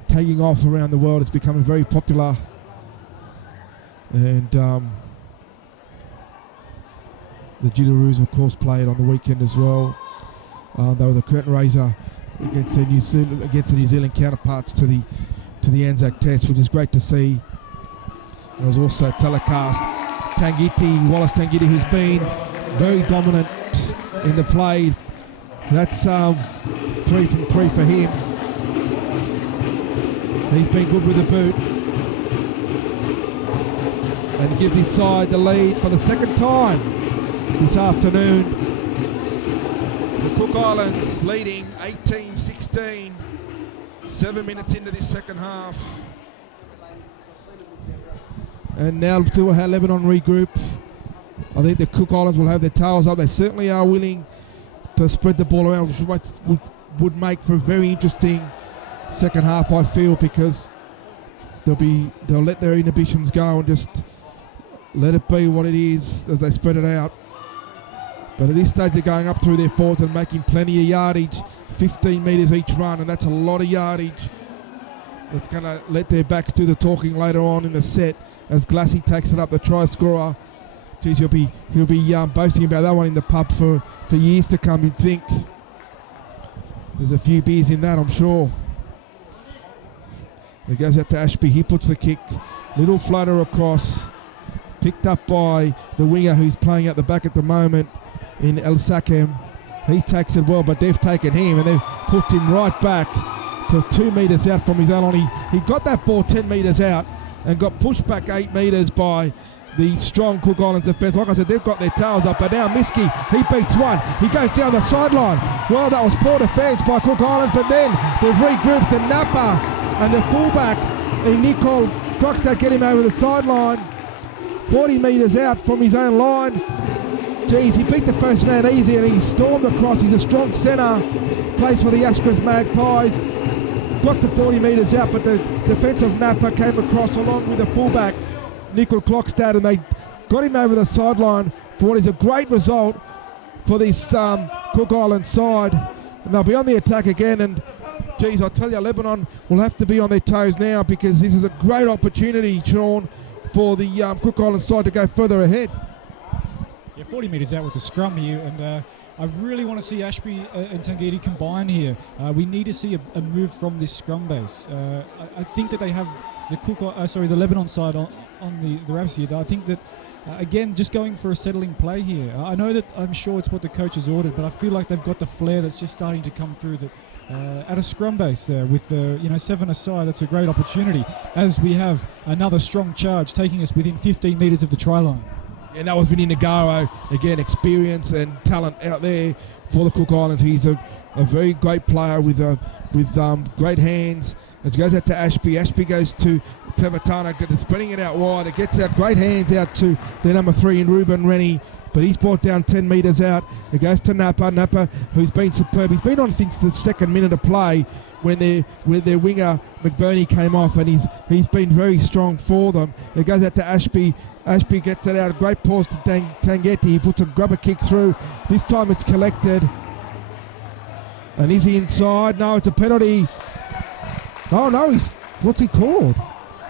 taking off around the world. It's becoming very popular. And the Jillaroos, of course, played on the weekend as well. They were the curtain raiser against the New Zealand counterparts to the Anzac Test, which is great to see. There was also telecast Wallace Tangiti, who's been very dominant in the play. That's 3 from 3 for him. He's been good with the boot. And he gives his side the lead for the second time this afternoon. The Cook Islands leading 18-16, 7 minutes into this second half. And now to how Lebanon regroup. I think the Cook Islands will have their tails up. They certainly are willing to spread the ball around, which would make for a very interesting second half, I feel, because they'll let their inhibitions go and just let it be what it is as they spread it out. But at this stage they're going up through their forwards and making plenty of yardage, 15 metres each run, and that's a lot of yardage that's going to let their backs do the talking later on in the set as Glassy takes it up, the try scorer. Geez, he'll be boasting about that one in the pub for years to come, you'd think. There's a few beers in that, I'm sure. It goes out to Ashby. He puts the kick. Little flutter across. Picked up by the winger who's playing at the back at the moment in El Sakem. He takes it well, but they've taken him and they've put him right back to 2 metres out from his own line. He got that ball 10 metres out and got pushed back 8 metres by the strong Cook Islands defence. Like I said, they've got their tails up, but now Miski, he beats one. He goes down the sideline. Well, that was poor defence by Cook Islands, but then they've regrouped to Napa and the fullback, Nicole Crockstad, get him over the sideline. 40 metres out from his own line. Geez, he beat the first man easy and he stormed across. He's a strong centre. Plays for the Asquith Magpies. Got to 40 metres out, but the defensive Napa came across along with the fullback, Nicole Clockstad, and they got him over the sideline for what is a great result for this Cook Island side. And they'll be on the attack again, and geez, I tell you, Lebanon will have to be on their toes now because this is a great opportunity, Sean, for the Cook Island side to go further ahead. Yeah, 40 metres out with the scrum here, and I really want to see Ashby and Tangiti combine here. We need to see a move from this scrum base. I think that they have the Lebanon side on the Rabs here. I think that again, just going for a settling play here. I know that I'm sure it's what the coach has ordered, but I feel like they've got the flair that's just starting to come through. That at a scrum base there with 7 aside, that's a great opportunity. As we have another strong charge taking us within 15 metres of the try line. And that was Vinny Nagaro, again, experience and talent out there for the Cook Islands. He's a very great player with great hands. As it goes out to Ashby, Ashby goes to Tevatana, spreading it out wide. It gets out, great hands out to the number 3 in Ruben Rennie, but he's brought down 10 metres out. It goes to Napa, who's been superb. He's been on since the second minute of play when their winger McBurney came off, and he's been very strong for them. It goes out to Ashby. Ashby gets it out. Great pause to Tangeti. He puts a grubber kick through. This time it's collected. And is he inside? No, it's a penalty. Oh no, what's he called?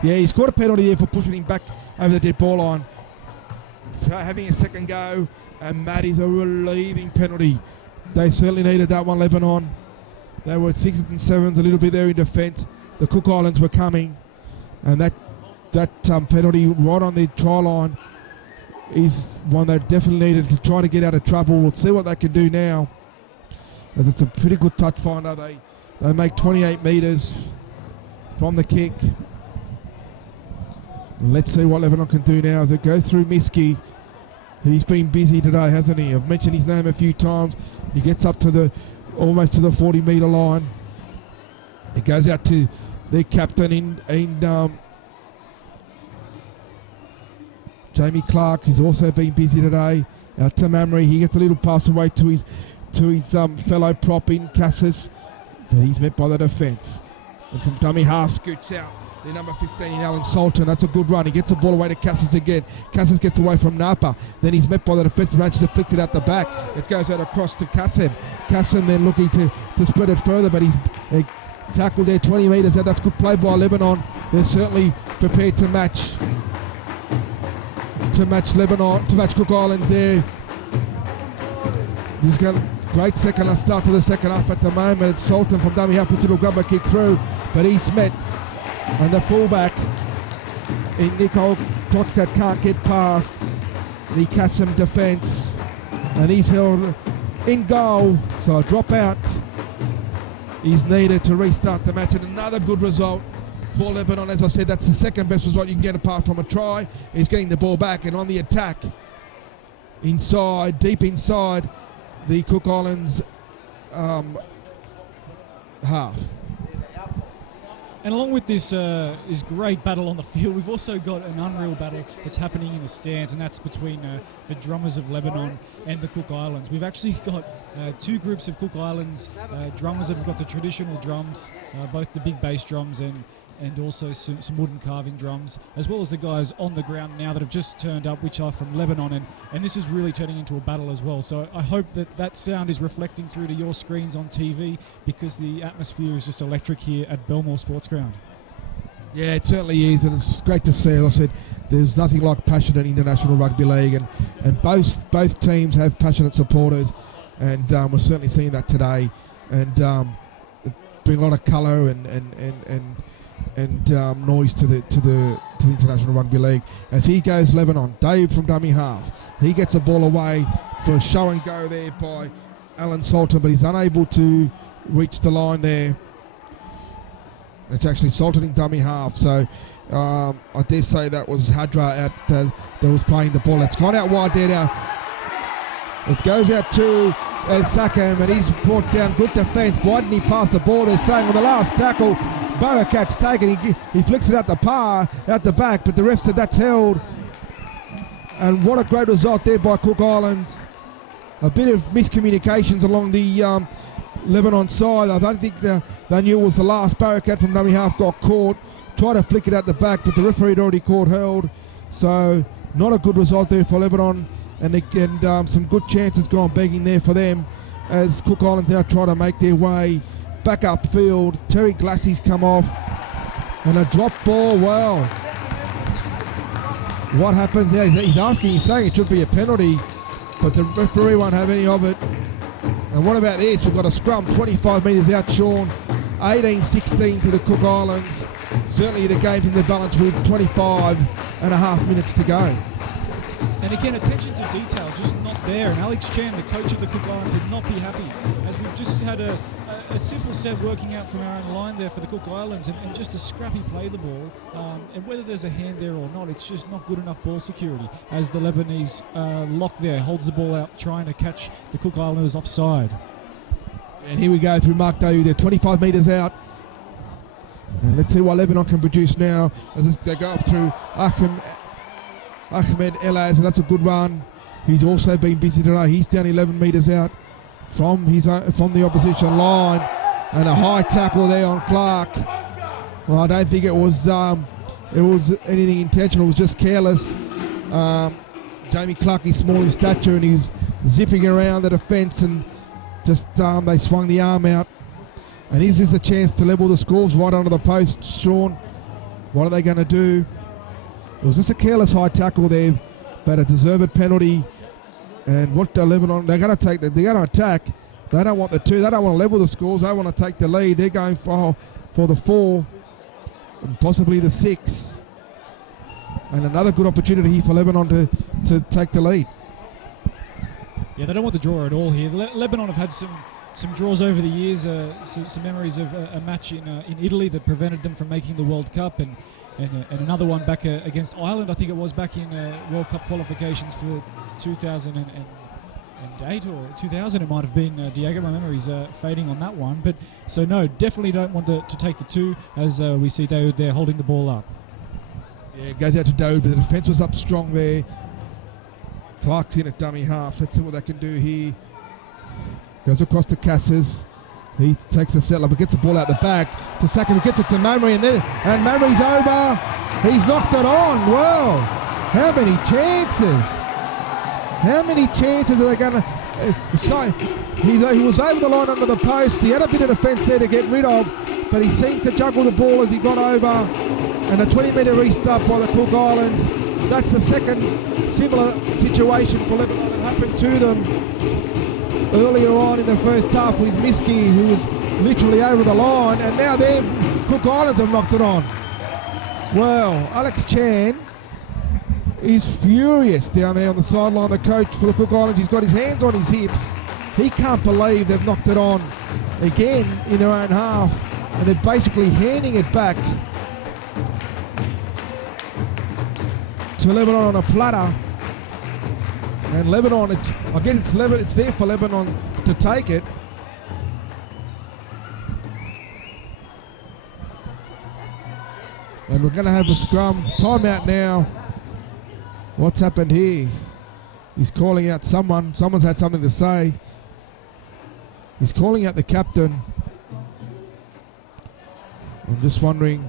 Yeah, he scored a penalty there for pushing him back over the dead ball line. Having a second go, and that is a relieving penalty. They certainly needed that one, Lebanon. They were at 6s and 7s, a little bit there in defence. The Cook Islands were coming, and that penalty right on the try line is one they definitely needed to try to get out of trouble. We'll see what they can do now. As it's a pretty good touch finder. They make 28 metres from the kick. Let's see what Lebanon can do now as it goes through Miski. He's been busy today, hasn't he? I've mentioned his name a few times. He gets up to almost to the 40 metre line. It goes out to their captain in Jamie Clark, who's also been busy today. Tim Amry, he gets a little pass away to his fellow prop in Cassis, but he's met by the defence. And from dummy half scoots out the number 15 in Alan Salton. That's a good run. He gets the ball away to Cassis again. Cassis gets away from Napa. Then he's met by the defence, but manages to flick it out the back. It goes out across to Kasem. Kasem then looking to spread it further, but he's tackled there 20 metres out. That's good play by Lebanon. They're certainly prepared to match Lebanon, to match Cook Islands there. He's got a great start to the second half at the moment. It's Salton from dummy half, puts a little grubber kick through, but he's met, and the fullback in Nicole Klokstad can't get past the Kassam defence, and he's held in goal, so a drop out is needed to restart the match. And another good result for Lebanon. As I said, that's the second best result you can get apart from a try. He's getting the ball back and on the attack inside, deep inside the Cook Islands half. And along with this great battle on the field, we've also got an unreal battle that's happening in the stands, and that's between the drummers of Lebanon and the Cook Islands. We've actually got two groups of Cook Islands drummers that have got the traditional drums, both the big bass drums and also some wooden carving drums, as well as the guys on the ground now that have just turned up, which are from Lebanon, and this is really turning into a battle as well. So I hope that sound is reflecting through to your screens on TV, because the atmosphere is just electric here at Belmore Sports Ground. Yeah, it certainly is, and it's great to see. As I said, there's nothing like passion in International Rugby League, and both teams have passionate supporters, and we're certainly seeing that today. And it's bringing a lot of colour and noise to the International Rugby League. As he goes Lebanon, Dave from dummy half. He gets a ball away for a show and go there by Alan Salton, but he's unable to reach the line there. It's actually Salton in dummy half, so I dare say that was Hadra that was playing the ball. It's gone out wide there now. It goes out to El Sakam, and he's brought down good defence. Why didn't he pass the ball? They're saying on the last tackle, Barakat's taken. He flicks it out the back, but the ref said that's held. And what a great result there by Cook Islands. A bit of miscommunications along the Lebanon side. I don't think they knew it was the last. Barakat from dummy half got caught, tried to flick it out the back, but the referee had already called held. So not a good result there for Lebanon, and some good chances gone begging there for them as Cook Islands now try to make their way back upfield. Terry Glassey's come off, and a drop ball. Well, what happens there? He's saying it should be a penalty, but the referee won't have any of it. And what about this? We've got a scrum 25 metres out, Sean. 18-16 to the Cook Islands. Certainly the game's in the balance with 25 and a half minutes to go. And again, attention to detail just not there. And Alex Chan, the coach of the Cook Islands, would not be happy, as we've just had a simple set working out from our own line there for the Cook Islands, and just a scrappy play the ball. And whether there's a hand there or not, it's just not good enough ball security, as the Lebanese lock there holds the ball out, trying to catch the Cook Islanders offside. And here we go through Mark Daly. They're 25 metres out. And let's see what Lebanon can produce now as they go up through Ahmed Elaz, and that's a good run. He's also been busy today. He's down 11 metres out from the opposition line, and a high tackle there on Clark. Well, I don't think it was anything intentional. It was just careless. Jamie Clark is small in stature, and he's zipping around the defence, and just they swung the arm out. And is this a chance to level the scores right under the post, Sean? What are they going to do? It was just a careless high tackle there, but a deserved penalty. And what Lebanon, they're going to attack. They don't want the two. They don't want to level the scores. They want to take the lead. They're going for the 4 and possibly the 6. And another good opportunity for Lebanon to take the lead. Yeah, they don't want the draw at all here. Lebanon have had some draws over the years, some memories of a match in Italy that prevented them from making the World Cup, and another one back against Ireland, I think it was back in World Cup qualifications for 2008 or 2000 it might have been. Diego, my memory's fading on that one. But so no, definitely don't want to take the 2, as we see Daoud there holding the ball up. Yeah, it goes out to Daoud, but the defence was up strong there. Clark's in at dummy half. Let's see what they can do here. Goes across to Cassis. He takes the settler, but gets the ball out the back to Saka. He gets it to Mamrie, and Mamrie's over. He's knocked it on. Well, how many chances? How many chances are they going to? He was over the line under the post. He had a bit of defence there to get rid of, but he seemed to juggle the ball as he got over. And a 20-metre restart by the Cook Islands. That's the second similar situation for Lebanon that happened to them earlier on in the first half with Miski, who was literally over the line, and now Cook Islands have knocked it on. Well, Alex Chan is furious down there on the sideline. The coach for the Cook Islands, he's got his hands on his hips. He can't believe they've knocked it on again in their own half, and they're basically handing it back to Lebanon on a platter. And Lebanon, it's there for Lebanon to take it. And we're going to have a scrum. Timeout now. What's happened here? He's calling out someone. Someone's had something to say. He's calling out the captain. I'm just wondering.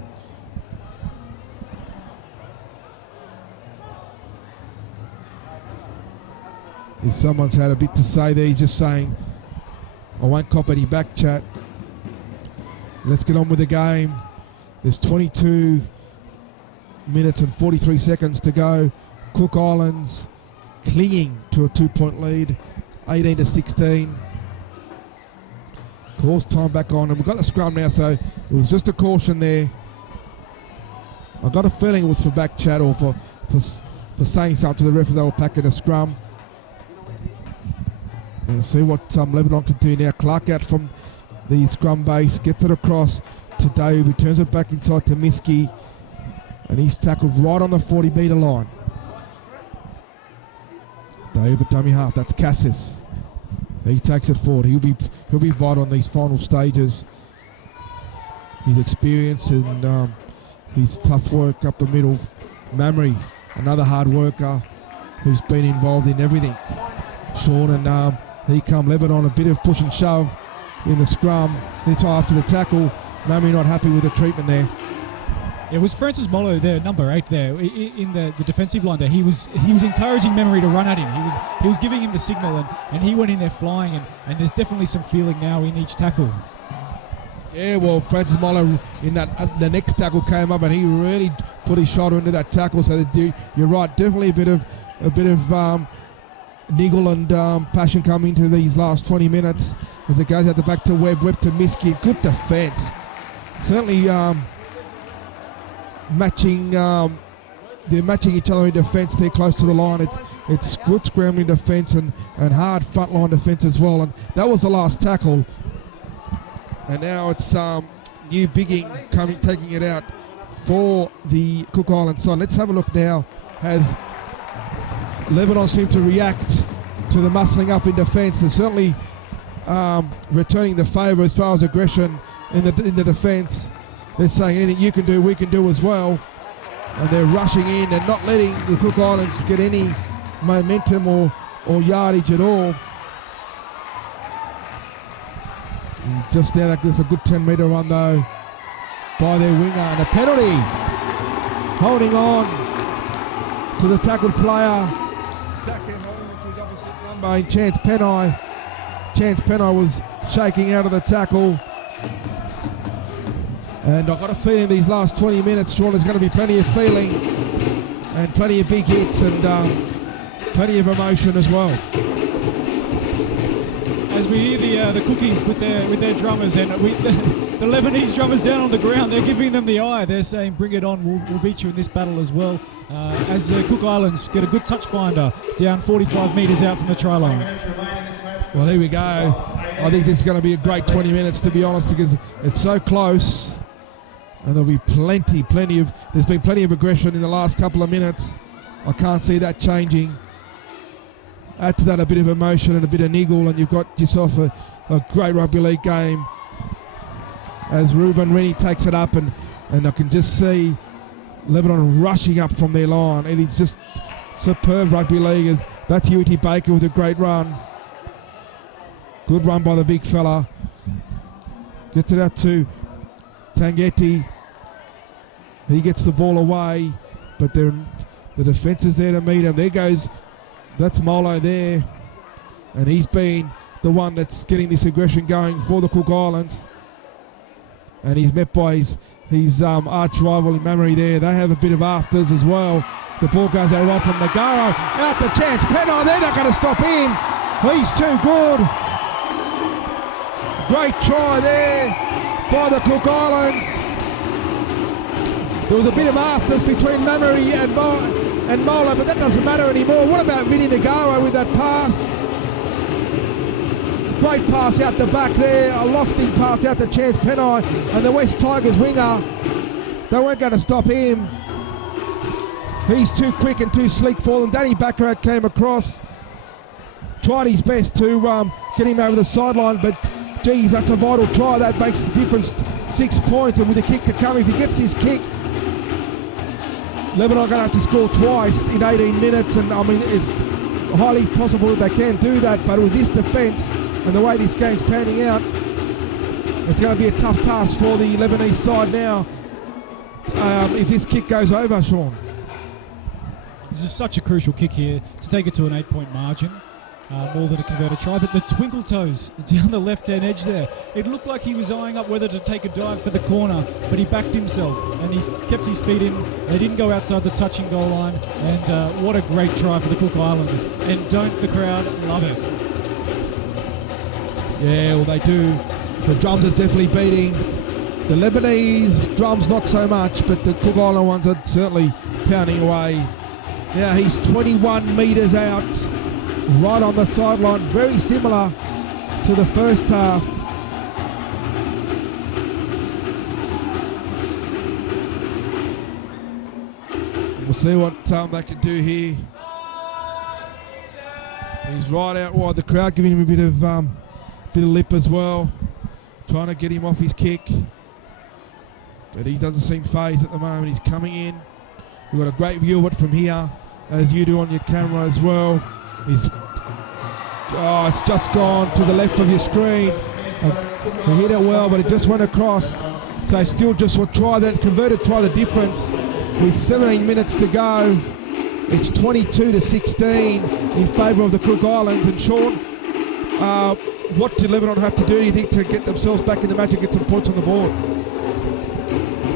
If someone's had a bit to say there. He's just saying, I won't cop any back chat. Let's get on with the game. There's 22 minutes and 43 seconds to go. Cook Islands clinging to a 2-point lead, 18-16. Course time back on, and we've got the scrum now, so it was just a caution there. I got a feeling it was for back chat or for saying something to the referees. They were packing a scrum. And see what Lebanon can do now. Clark out from the scrum base, gets it across to Dave, who turns it back inside to Miski, and he's tackled right on the 40-metre line. Dave at dummy half, that's Cassis. He takes it forward. He'll be vital on these final stages. His experience and his tough work up the middle. Mamrie, another hard worker who's been involved in everything. Sean and he come Lebanon, a bit of push and shove in the scrum. It's after the tackle. Mamrie not happy with the treatment there. It was Francis Mollo there, number 8 there, in the defensive line there. He was encouraging Mamrie to run at him. He was giving him the signal, and he went in there flying, and there's definitely some feeling now in each tackle. Yeah, well, Francis Mollo in that the next tackle came up, and he really put his shoulder into that tackle. So you're right, definitely a bit of niggle and passion coming into these last 20 minutes as it goes out the back to Webb to Miski. Good defence. Certainly they're matching each other in defence. They're close to the line. It's good scrambling defence and hard frontline defence as well. And that was the last tackle. And now it's New Bigging taking it out for the Cook Islands side. Let's have a look now as Lebanon seem to react to the muscling up in defence. They're certainly returning the favour as far as aggression in the defence. They're saying anything you can do, we can do as well. And they're rushing in and not letting the Cook Islands get any momentum or yardage at all. And just now, that's a good 10-metre run though by their winger. And a penalty. Holding on to the tackled player. Sackham holding on to his opposite number, Chance Penney. Chance Penney was shaking out of the tackle. And I've got a feeling these last 20 minutes, Sean, there's going to be plenty of feeling and plenty of big hits and plenty of emotion as well. As we hear the cookies with their drummers, and the Lebanese drummers down on the ground, they're giving them the eye. They're saying, bring it on, we'll beat you in this battle as well. As Cook Islands get a good touch finder down 45 metres out from the try line. Well, here we go. I think this is going to be a great 20 minutes, to be honest, because it's so close. And there'll be there's been plenty of aggression in the last couple of minutes. I can't see that changing. Add to that a bit of emotion and a bit of niggle, and you've got yourself a great rugby league game. As Ruben Rennie takes it up, and I can just see Lebanon rushing up from their line. And it's just superb rugby league. That's Huey Baker with a great run. Good run by the big fella. Gets it out to Tangeti. He gets the ball away, but the defence is there to meet him. There goes, that's Molo there, and he's been the one that's getting this aggression going for the Cook Islands. And he's met by his arch rival in Mamrie there. They have a bit of afters as well. The ball goes out right from Nagaro. Out the Chance Penney, they're not going to stop him. He's too good. Great try there by the Cook Islands. There was a bit of afters between Mamrie and Molo, but that doesn't matter anymore. What about Vinny Nagaro with that pass? Great pass out the back there, a lofting pass out to Chance Penney, and the West Tigers winger, they weren't going to stop him. He's too quick and too sleek for them. Danny Baccarat came across, tried his best to get him over the sideline, but geez, that's a vital try. That makes the difference. 6 points, and with a kick to come, if he gets this kick, Lebanon are going to have to score twice in 18 minutes, and I mean, it's highly possible that they can do that, but with this defence and the way this game's panning out, it's going to be a tough task for the Lebanese side now if this kick goes over, Sean. This is such a crucial kick here to take it to an 8-point margin. more than a converted try. But the twinkle toes down the left-hand edge there, it looked like he was eyeing up whether to take a dive for the corner, but he backed himself and he kept his feet in. They didn't go outside the touching goal line, and what a great try for the Cook Islanders. And don't the crowd love it? Yeah, well, they do. The drums are definitely beating. The Lebanese drums not so much, but the Cook Island ones are certainly pounding away. Now he's 21 metres out, right on the sideline, very similar to the first half. We'll see what they can do here. He's right out wide. The crowd giving him a bit of lip as well, trying to get him off his kick. But he doesn't seem phased at the moment. He's coming in. We've got a great view of it from here, as you do on your camera as well. It's just gone to the left of your screen. He hit it well, but it just went across. So still just will try that, converted, try the difference. With 17 minutes to go, it's 22-16 in favour of the Cook Islands. And Sean, what do Lebanon have to do you think, to get themselves back in the match and get some points on the board?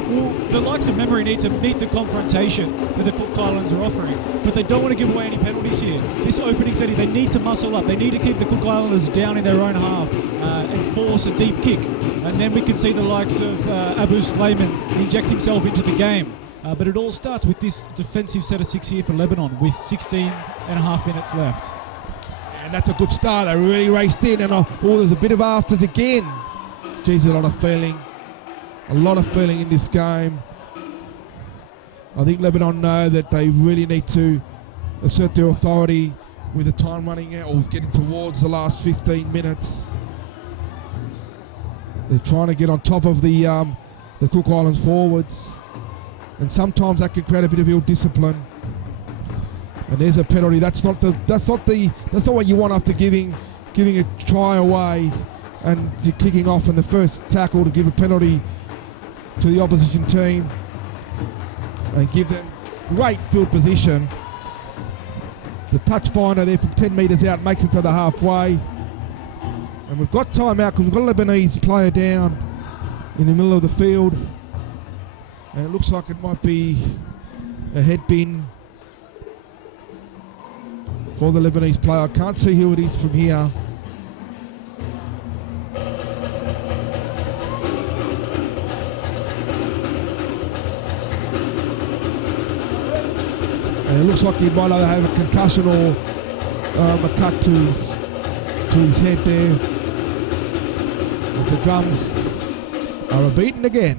Well, the likes of Memory need to meet the confrontation that the Cook Islands are offering, but they don't want to give away any penalties here. This opening setting, they need to muscle up. They need to keep the Cook Islanders down in their own half and force a deep kick. And then we can see the likes of Abu Slayman inject himself into the game. But it all starts with this defensive set of 6 here for Lebanon with 16 and a half minutes left. And that's a good start. They really raced in, and there's a bit of afters again. Geez, a lot of feeling in this game. I think Lebanon know that they really need to assert their authority with the time running out, or getting towards the last 15 minutes. They're trying to get on top of the Cook Islands forwards, and sometimes that can create a bit of ill discipline. And there's a penalty. That's not what you want after giving a try away, and you're kicking off in the first tackle to give a penalty to the opposition team and give them great field position. The touch finder there from 10 metres out makes it to the halfway. And we've got time out because we've got a Lebanese player down in the middle of the field. And it looks like it might be a head bin for the Lebanese player. I can't see who it is from here. And it looks like he might either have a concussion or a cut to his head there. As the drums are beaten again.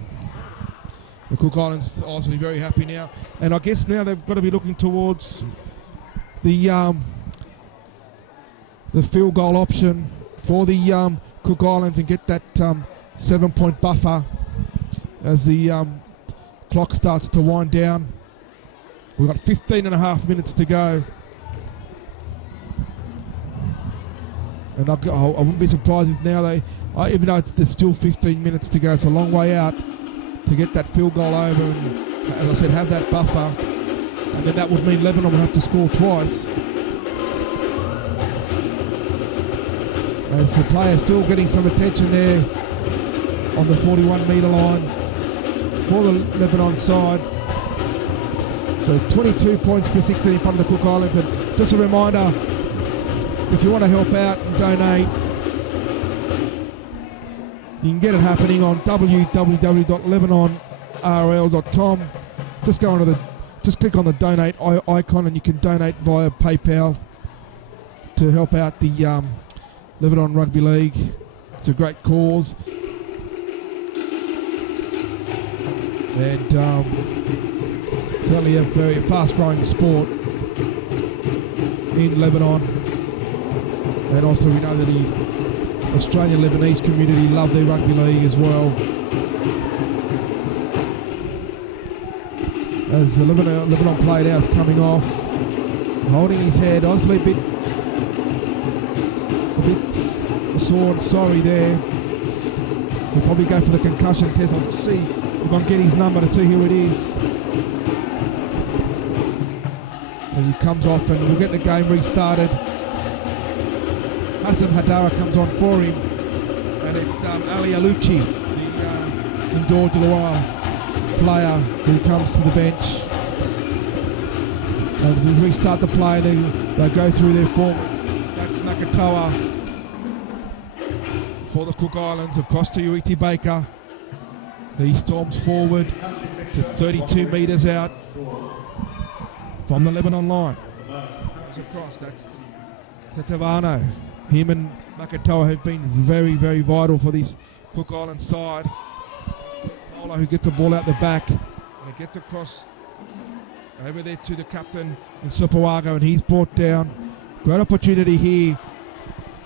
The Cook Islands are obviously very happy now. And I guess now they've got to be looking towards the field goal option for the Cook Islands and get that 7-point buffer as the clock starts to wind down. We've got 15 and a half minutes to go. And I wouldn't be surprised if now even though there's still 15 minutes to go, it's a long way out to get that field goal over and, as I said, have that buffer. And then that would mean Lebanon would have to score twice. As the player's still getting some attention there on the 41-metre line for the Lebanon side. So 22 points to 16 in front of the Cook Islands. And just a reminder, if you want to help out and donate, you can get it happening on www.lebanonrl.com. Just click on the donate icon and you can donate via PayPal to help out the Lebanon Rugby League. It's a great cause. And certainly a very fast-growing sport in Lebanon. And also we know that the Australian Lebanese community love their rugby league as well. As the Lebanon played out is coming off, holding his head, obviously a bit sore and sorry there. He'll probably go for the concussion test. I'll see if I can get his number to see who it is. As he comes off, and we'll get the game restarted. Kasim Hadara comes on for him, and it's Ali Alucci, the from George Illawarra player, who comes to the bench. And if we restart the play, they go through their forwards. That's Makatoa for the Cook Islands, across to Uiti Baker. He storms forward to 32 metres out from the Lebanon line. It's across, that's Tetevano. Him and Makatoa have been very, very vital for this Cook Island side. Ola, who gets the ball out the back, and it gets across over there to the captain in Supawago, and he's brought down. Great opportunity here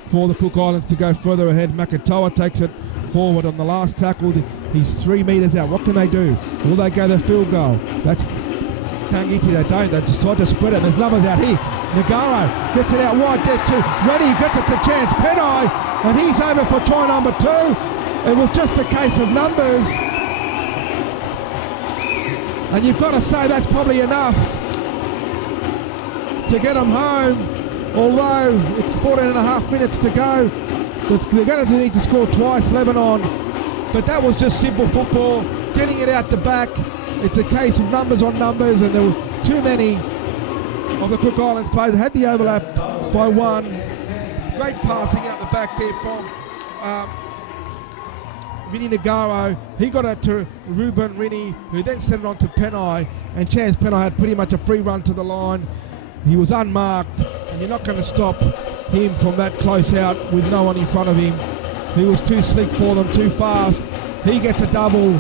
for the Cook Islands to go further ahead. Makatoa takes it forward on the last tackle. He's 3 metres out. What can they do? Will they go the field goal? That's Tangiti. They don't. They decide to spread it. There's numbers out here. Nagaro gets it out wide there too. Ready, gets it to Chance Penai, and he's over for try number 2. It was just a case of numbers. And you've got to say that's probably enough to get them home, although it's 14 and a half minutes to go. They're going to need to score twice, Lebanon. But that was just simple football, getting it out the back. It's a case of numbers on numbers, and there were too many of the Cook Islands players. Had the overlap by one. Great passing out the back there from Vinny Nagaro. He got it to Ruben Rini, who then sent it on to Penai, and Chance Penai had pretty much a free run to the line. He was unmarked, and you're not going to stop him from that close out with no one in front of him. He was too slick for them, too fast. He gets a double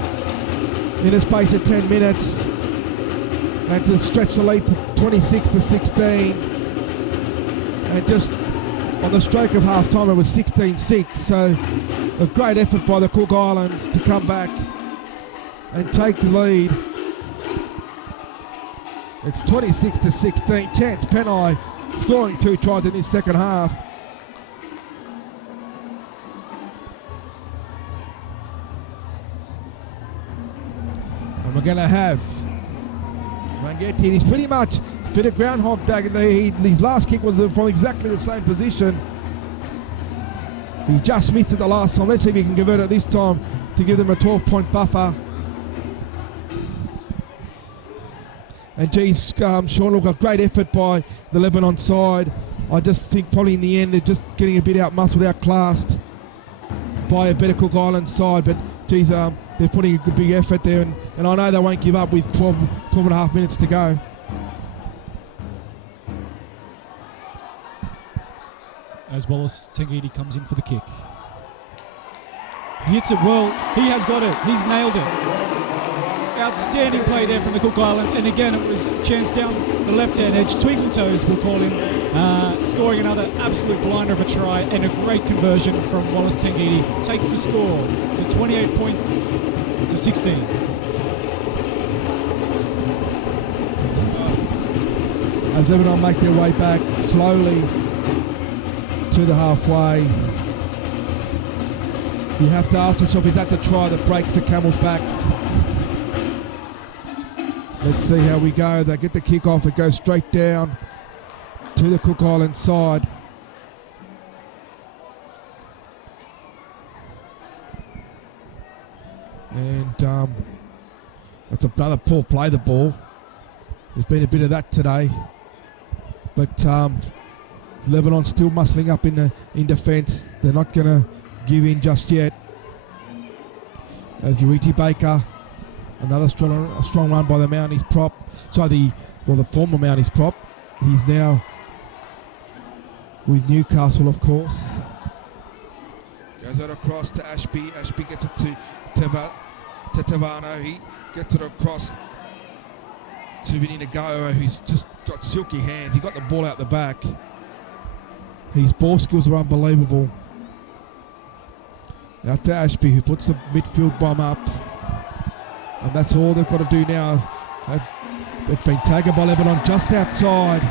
in a space of 10 minutes, and to stretch the lead to 26-16. And just on the stroke of half time, it was 16-6. So a great effort by the Cook Islands to come back and take the lead. It's 26-16. Chance Penai scoring 2 tries in this second half. And we're going to have Mangetti. He's pretty much a bit of Groundhog Day. His last kick was from exactly the same position. He just missed it the last time. Let's see if he can convert it this time to give them a 12-point buffer. And geez, Sean, look, a great effort by the Lebanon side. I just think probably in the end they're just getting a bit out-muscled, outclassed by a better Cook Island side. But geez, they're putting a good big effort there, and I know they won't give up with 12 and a half minutes to go. As Wallace Tangiti comes in for the kick. He hits it well. He has got it. He's nailed it. Outstanding play there from the Cook Islands, and again it was a chance down the left-hand edge. Twinkle toes, we'll call him, scoring another absolute blinder of a try, and a great conversion from Wallace Tangiti. Takes the score to 28 points to 16. As Lebanon make their way back slowly to the halfway, you have to ask yourself, is that the try that breaks the camel's back? Let's see how we go. They get the kick off. It goes straight down to the Cook Island side. And that's another poor play, the ball. There's been a bit of that today. But Lebanon still muscling up in defence. They're not going to give in just yet. As Uiti Baker, another strong run by the Mounties prop. The former Mounties prop. He's now with Newcastle, of course. Goes it across to Ashby. Ashby gets it to Tavano. He gets it across to Vinny Nagaro, who's just got silky hands. He got the ball out the back. His ball skills are unbelievable. Out to Ashby, who puts the midfield bomb up. And that's all they've got to do now. They've been taken by Lebanon just outside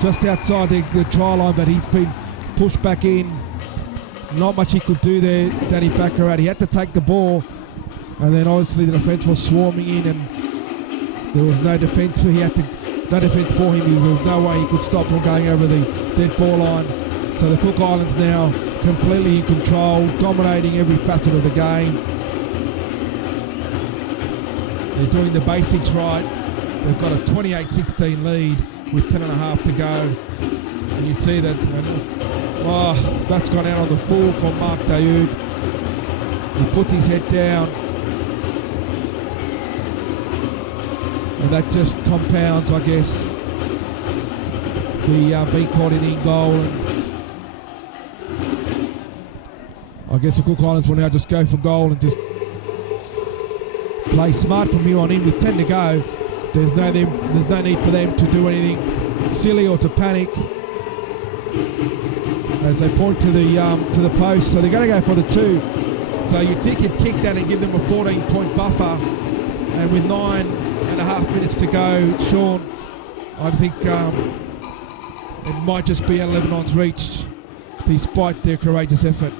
the try line, but he's been pushed back in. Not much he could do there, Danny Baccarat. He had to take the ball, and then obviously the defence was swarming in, and there was no defence for him. There was no way he could stop from going over the dead ball line. So the Cook Islands now completely in control, dominating every facet of the game. They're doing the basics right. They've got a 28-16 lead with 10 and a half to go. And you see that, that's gone out on the full from Mark Daoud. He puts his head down. And that just compounds, I guess, the being caught in goal. And I guess the Cook Islands will now just go for goal and just play smart from here on in with 10 to go. There's no need for them to do anything silly or to panic as they point to the post. So they're going to go for the 2. So you'd think you'd kick that and give them a 14-point buffer. And with 9.5 minutes to go, Sean, I think it might just be out of Lebanon's reach despite their courageous effort.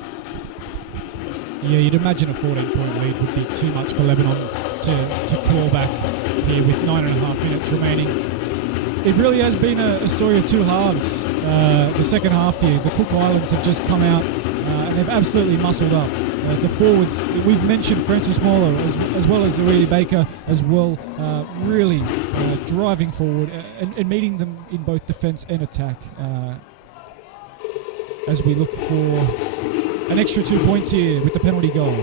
Yeah, you'd imagine a 14-point lead would be too much for Lebanon to claw back here with 9.5 minutes remaining. It really has been a story of two halves. The second half here, the Cook Islands have just come out and they've absolutely muscled up. The forwards, we've mentioned Francis Molo as well as Rudy Baker as well, really driving forward and meeting them in both defence and attack as we look for an extra 2 points here with the penalty goal.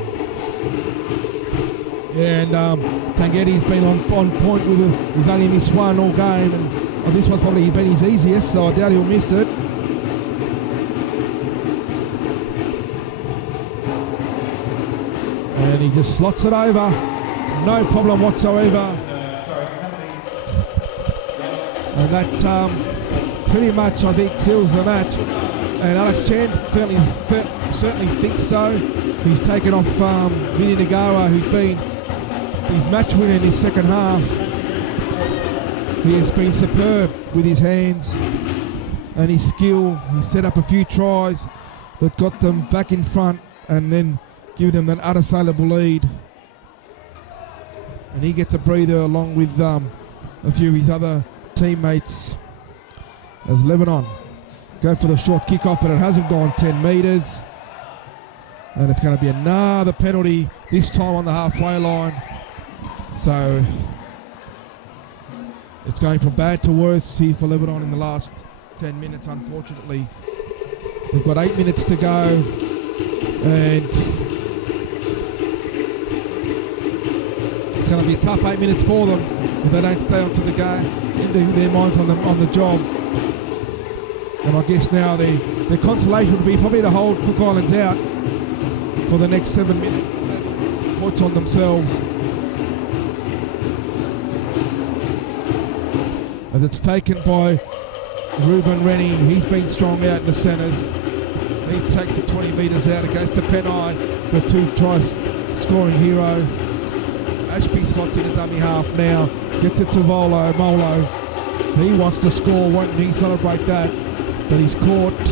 Yeah, and Tangeti's been on point with he's only missed one all game, and this one's probably been his easiest, so I doubt he'll miss it. And he just slots it over, no problem whatsoever. And that pretty much, I think, seals the match. And Alex Chan certainly thinks so. He's taken off Vinny Nagara, who's been his match winner in his second half. He has been superb with his hands and his skill. He set up a few tries that got them back in front and then give them an unassailable lead. And he gets a breather along with a few of his other teammates as Lebanon go for the short kickoff, but it hasn't gone 10 metres. And it's going to be another penalty, this time on the halfway line. So it's going from bad to worse here for Lebanon in the last 10 minutes, unfortunately. They've got 8 minutes to go. And it's going to be a tough 8 minutes for them if they don't stay onto the game, into their minds on the job. And I guess now their consolation would be probably to hold Cook Islands out for the next 7 minutes and maybe points on themselves. As it's taken by Ruben Rennie. He's been strong out in the centres. He takes it 20 metres out. It goes to Penai, the 2-try scoring hero. Ashby slots in a dummy half now. Gets it to Molo. He wants to score. Won't he celebrate that? But he's caught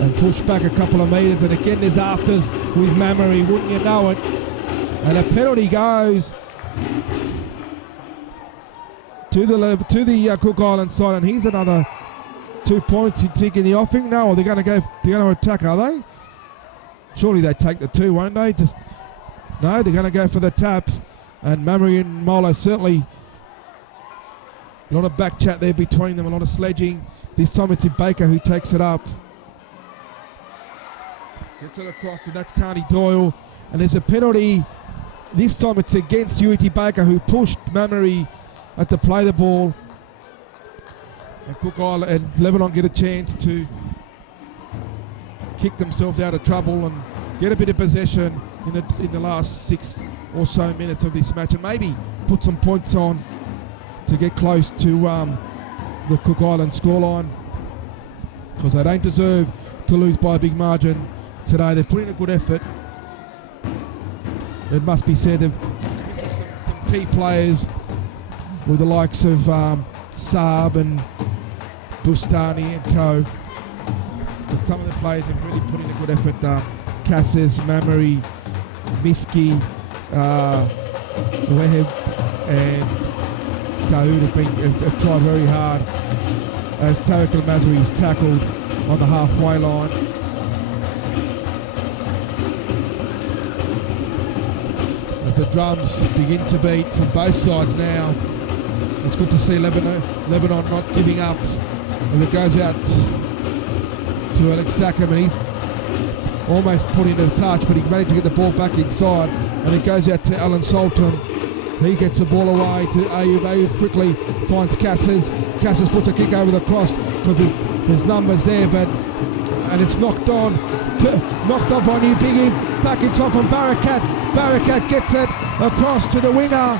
and pushed back a couple of metres. And again, there's afters with Mamery. Wouldn't you know it? And a penalty goes to the Cook Island side. And here's another 2 points. You'd think in the offing. No, they're going to attack, are they? Surely they take the 2, won't they? No, they're going to go for the tap. And Mamery and Molo certainly a lot of back chat there between them, a lot of sledging. This time it's Baker who takes it up. Gets it across, and that's Carney Doyle. And there's a penalty. This time it's against Ueti Baker, who pushed Mamery to play the ball. And Cook Island and Lebanon get a chance to kick themselves out of trouble and get a bit of possession in the last 6 or so minutes of this match, and maybe put some points on to get close to the Cook Island scoreline, because they don't deserve to lose by a big margin today. They've put in a good effort. It must be said they've missed some key players with the likes of Saab and Bustani and co. But some of the players have really put in a good effort. Cassis, Mamery, Miski, Weheb and Daoud have tried very hard as Tariq El-Mazri's tackled on the halfway line. As the drums begin to beat from both sides now. It's good to see Lebanon not giving up. And it goes out to Alex Sackham, and he's almost put into the touch, but he managed to get the ball back inside, and it goes out to Alan Salton. He gets the ball away to Ayub. Ayub quickly finds Cassis. Cassis puts a kick over the cross because there's numbers there, and it's knocked on by New Biggie. Back inside from Barakat. Barakat gets it across to the winger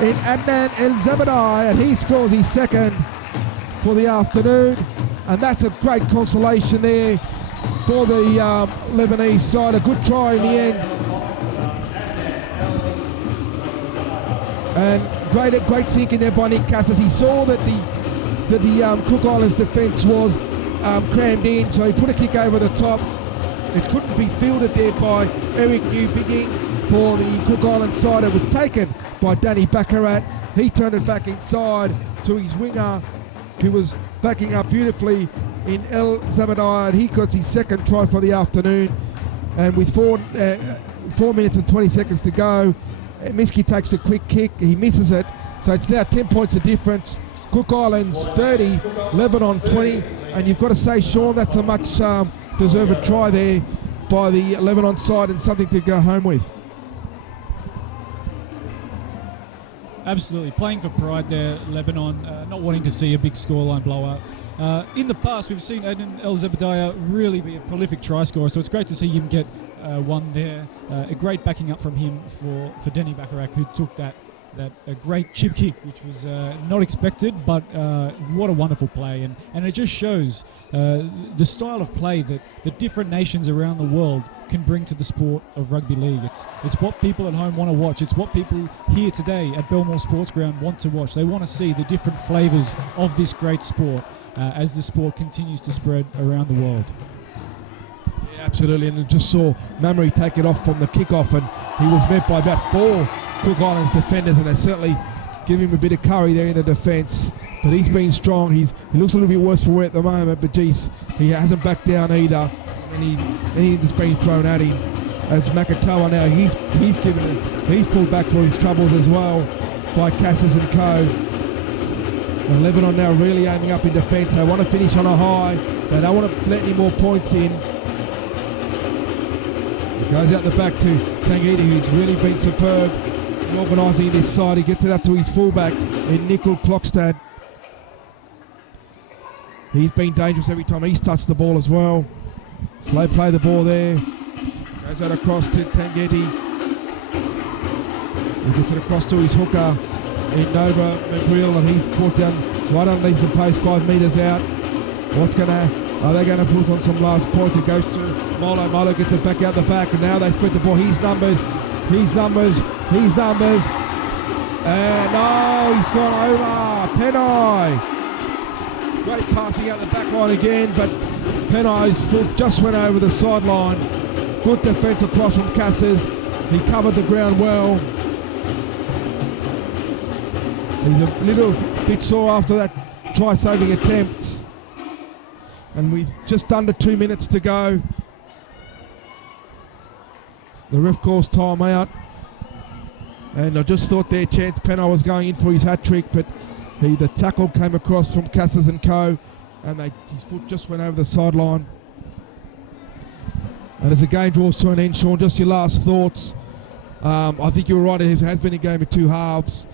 in Adnan El Zabadai, and he scores his second for the afternoon, and that's a great consolation there for the Lebanese side. A good try in the end, and great thinking there by Nick Cassis. He saw that the Cook Islands defence was crammed in, so he put a kick over the top. It couldn't be fielded there by Eric Newbigging for the Cook Islands side. It was taken by Danny Baccarat. He turned it back inside to his winger, who was backing up beautifully in El Zabadai, and he got his second try for the afternoon. And with 4 minutes and 20 seconds to go, Miski takes a quick kick. He misses it, so it's now 10 points of difference. Cook Islands 30, Lebanon 20, and you've got to say, Sean, that's a much deserved try there by the Lebanon side, and something to go home with. Absolutely, playing for pride there, Lebanon, not wanting to see a big scoreline blowout. In the past, we've seen Adnan El Zabadiah really be a prolific try scorer, so it's great to see him get one there. A great backing up from him for Denny Baccarat, who took that a great chip kick, which was not expected, but what a wonderful play. And it just shows the style of play that the different nations around the world can bring to the sport of rugby league. It's what people at home want to watch. It's what people here today at Belmore Sports Ground want to watch. They want to see the different flavours of this great sport as the sport continues to spread around the world. Yeah, absolutely, and I just saw Mamre take it off from the kickoff, and he was met by about 4 Cook Islands defenders, and they certainly give him a bit of curry there in the defence. But he's been strong. He looks a little bit worse for wear at the moment, but geez, he hasn't backed down either. Anything that's been thrown at him. As Makatoa now, he's pulled back for his troubles as well by Cassis and co. And Lebanon now really aiming up in defence. They want to finish on a high. They don't want to let any more points in. It goes out the back to Tangiti, who's really been superb in organising this side. He gets it up to his fullback in Nickel Klokstad. He's been dangerous every time he's touched the ball as well. Slow play the ball there. Goes out across to Tangiti. He gets it across to his hooker in Nova McGrill, and he's caught down right underneath the post, 5 metres out. Are they going to put on some last point? It goes to Molo. Molo gets it back out the back, and now they split the ball. His numbers. And no, he's gone over. Penai. Great passing out the back line again, but Penai's foot just went over the sideline. Good defence across from Cassis. He covered the ground well. He's a little bit sore after that try-saving attempt. And with just under 2 minutes to go, the ref calls time out. And I just thought there Chance Penai was going in for his hat-trick, but the tackle came across from Cassis and co, and his foot just went over the sideline. And as the game draws to an end, Sean, just your last thoughts. I think you were right, it has been a game of 2 halves.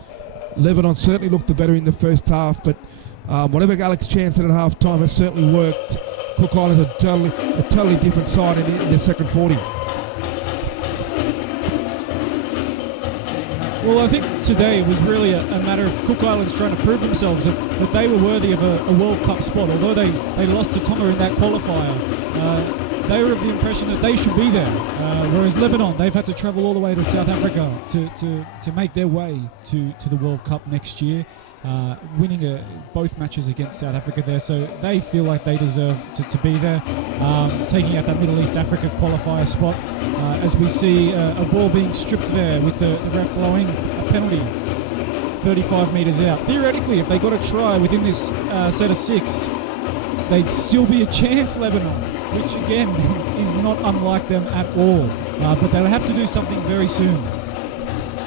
Lebanon certainly looked the better in the first half, but whatever Alex Chan said at half time has certainly worked. Cook Islands a totally different side in the second 40. Well, I think today was really a matter of Cook Islands trying to prove themselves that they were worthy of a World Cup spot. Although they lost to Tonga in that qualifier, they were of the impression that they should be there. Whereas Lebanon, they've had to travel all the way to South Africa to make their way to the World Cup next year, winning both matches against South Africa there. So they feel like they deserve to be there, taking out that Middle East Africa qualifier spot. As we see a ball being stripped there with the ref blowing a penalty 35 metres out. Theoretically, if they got a try within this set of 6, they'd still be a chance, Lebanon, which again is not unlike them at all. But they'll have to do something very soon.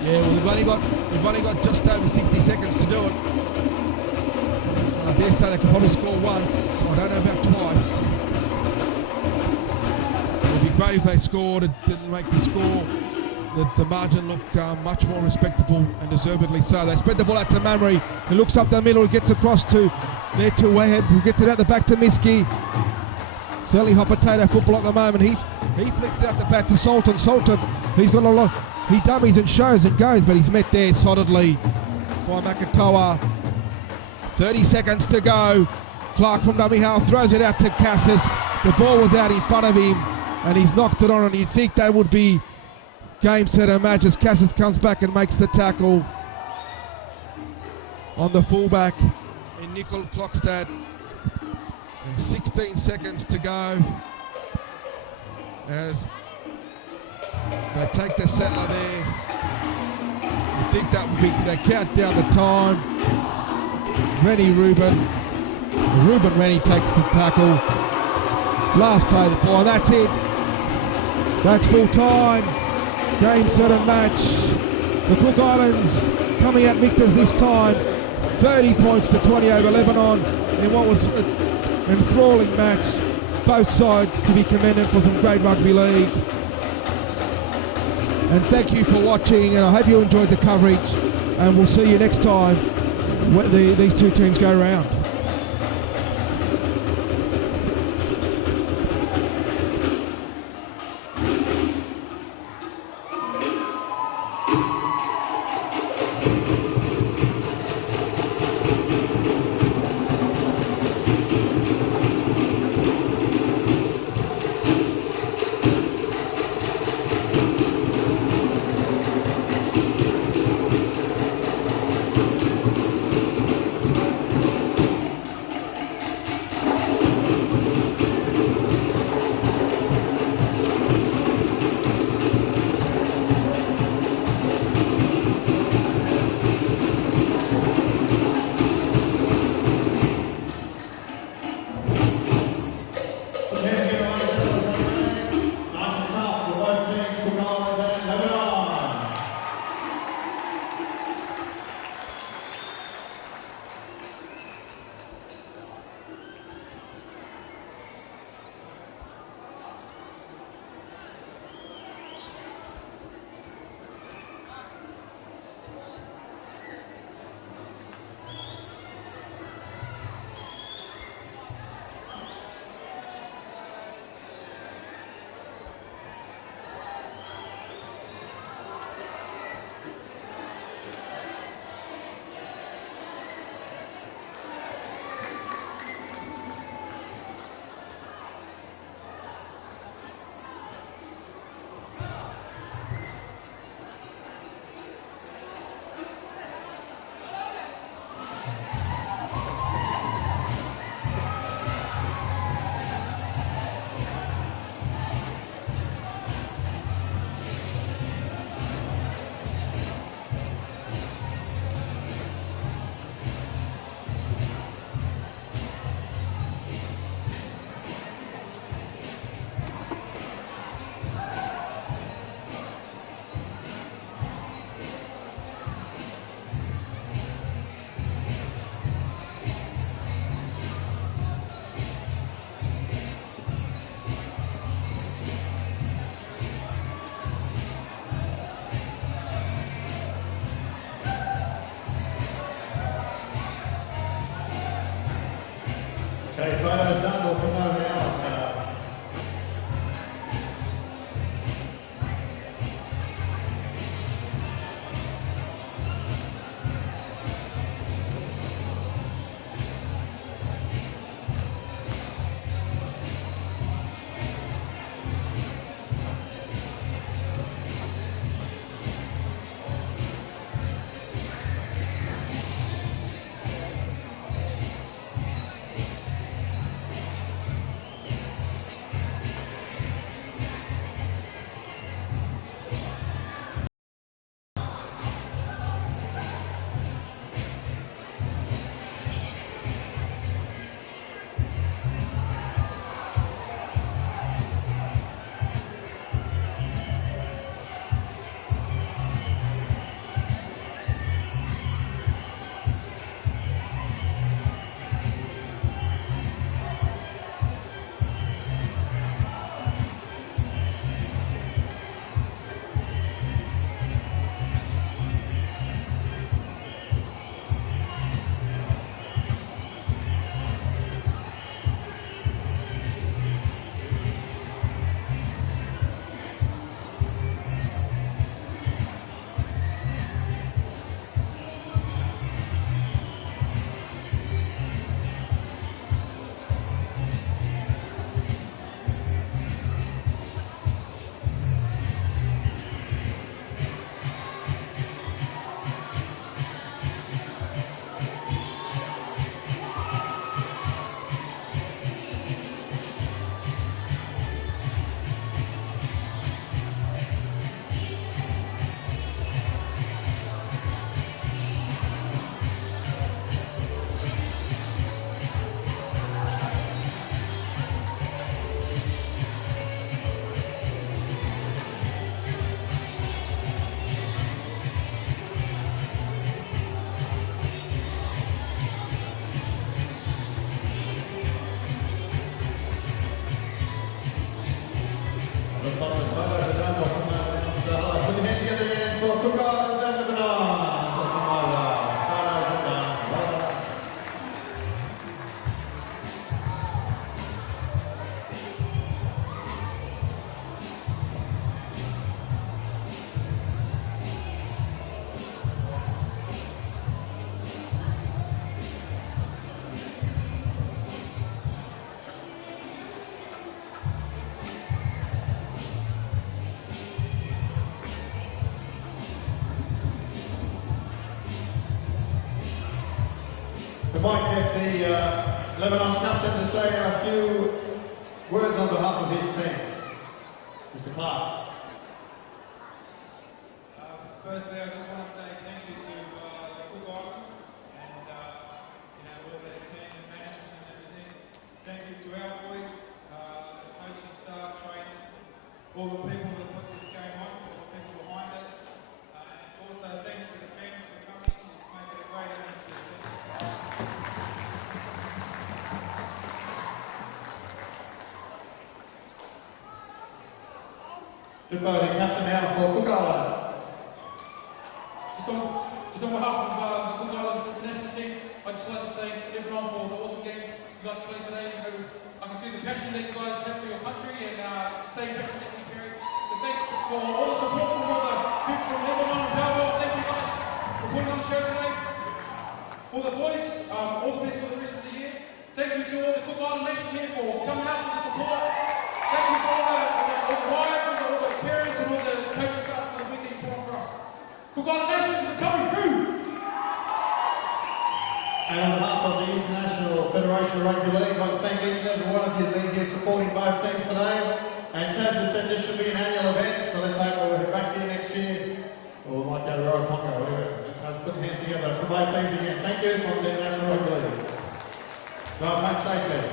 Yeah, well, we've only got just over 60 seconds to do it. I dare say they could probably score once. I don't know about twice. It would be great if they scored. It didn't make the score, the margin look much more respectable, and deservedly so. They spread the ball out to Mamre. He looks up the middle. He gets across to there to Webb, who gets it out the back to Miski. Certainly hot potato football at the moment. He flicks it out the back to Sultan. Sultan, he's got a lot. He dummies and shows and goes, but he's met there solidly by Makatoa. 30 seconds to go. Clark from dummy half throws it out to Cassis. The ball was out in front of him, and he's knocked it on, and you'd think that would be game, set and match as Cassis comes back and makes the tackle on the fullback in Nickel Klokstad. And 16 seconds to go as they take the settler there. I think that would be, they count down the time. Ruben Rennie takes the tackle. Last play of the ball, and that's it. That's full time. Game, set and match. The Cook Islands coming out victors this time. 30 points to 20 over Lebanon in what was an enthralling match. Both sides to be commended for some great rugby league. And thank you for watching, and I hope you enjoyed the coverage, and we'll see you next time when these two teams go around. Okay, photos done, we'll come over now. spotted. Photos are done. Come on, now. Put your hands together again for Cook Islands and Lebanon. So come over. Photos are done. Well done. We might get the Lebanon captain to say a few words on behalf of his team. Mr. Clark. Firstly, I just want to say thank you to the Cook Islands and all their team and management and everything. Thank you to our boys, the coaching staff, training, all the people that put this game on, all the people behind it. And also thanks to the fans for coming. It's making a great atmosphere. Duppo, the captain now for Cook Island. Just on behalf of the Cook Islands international team, I'd just like to thank everyone for the awesome game you guys played today. I can see the passion that you guys have for your country, and it's the same passion that we carry. So thanks for all the support from all the people from Lebanon and Belmore. Thank you guys for putting on the show today. All the boys, all the best for the rest of the year. Thank you to all the Cook Island Nation here for coming out for the support. Thank you for all the wives and all the parents and all the coaching staff for the week that you put on for us. Cook Island Nation is coming through. And on behalf of the International Federation of Rugby League, I'd like to thank each and every one of you being here supporting both teams today. And Tasman said this should be an annual event, so let's hope we'll be back here next year. Or we might go to Rarotonga, whatever. Let's hope put hands together for both teams again. Thank you from the International Rugby League. Drive home safely.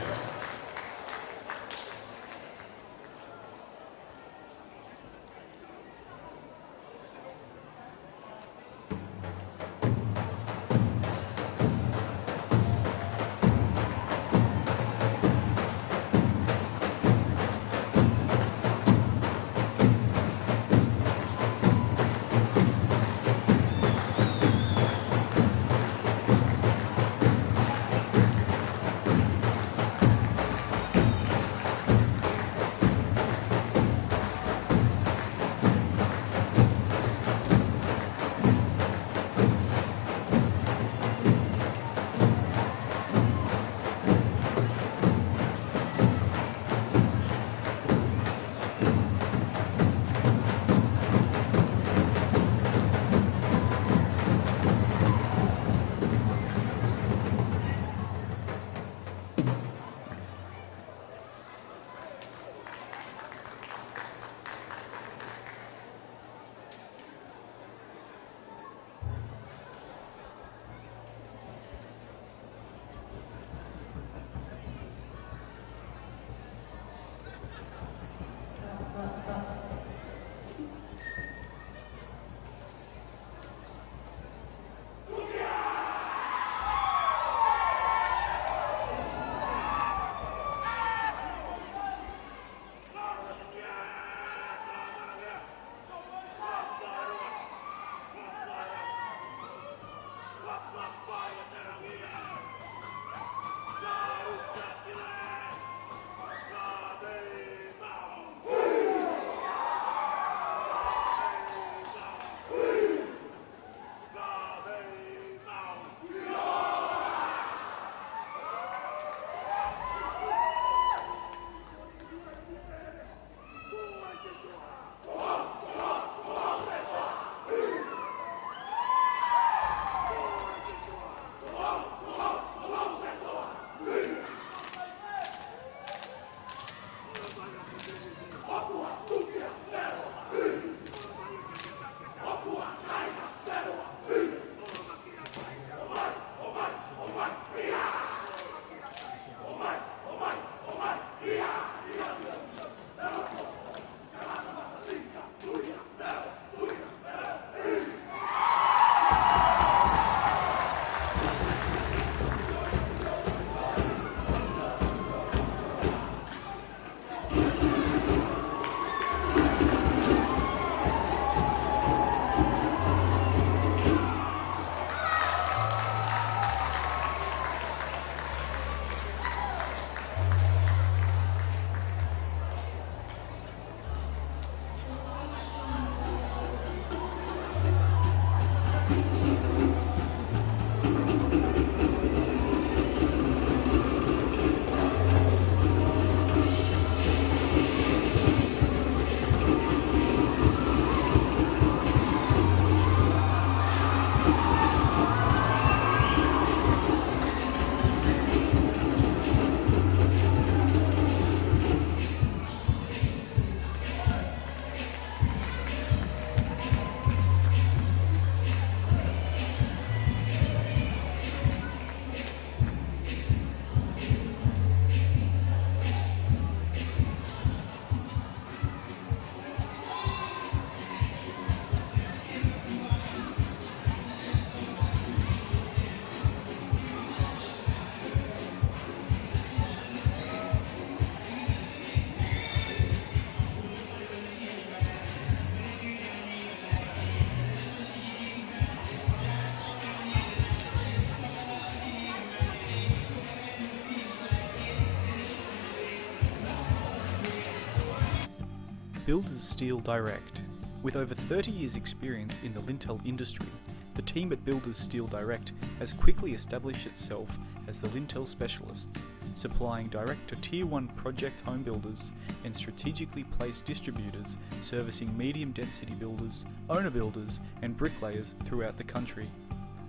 Builders Steel Direct. With over 30 years' experience in the lintel industry, the team at Builders Steel Direct has quickly established itself as the lintel specialists, supplying direct to Tier 1 project home builders and strategically placed distributors servicing medium density builders, owner builders and bricklayers throughout the country.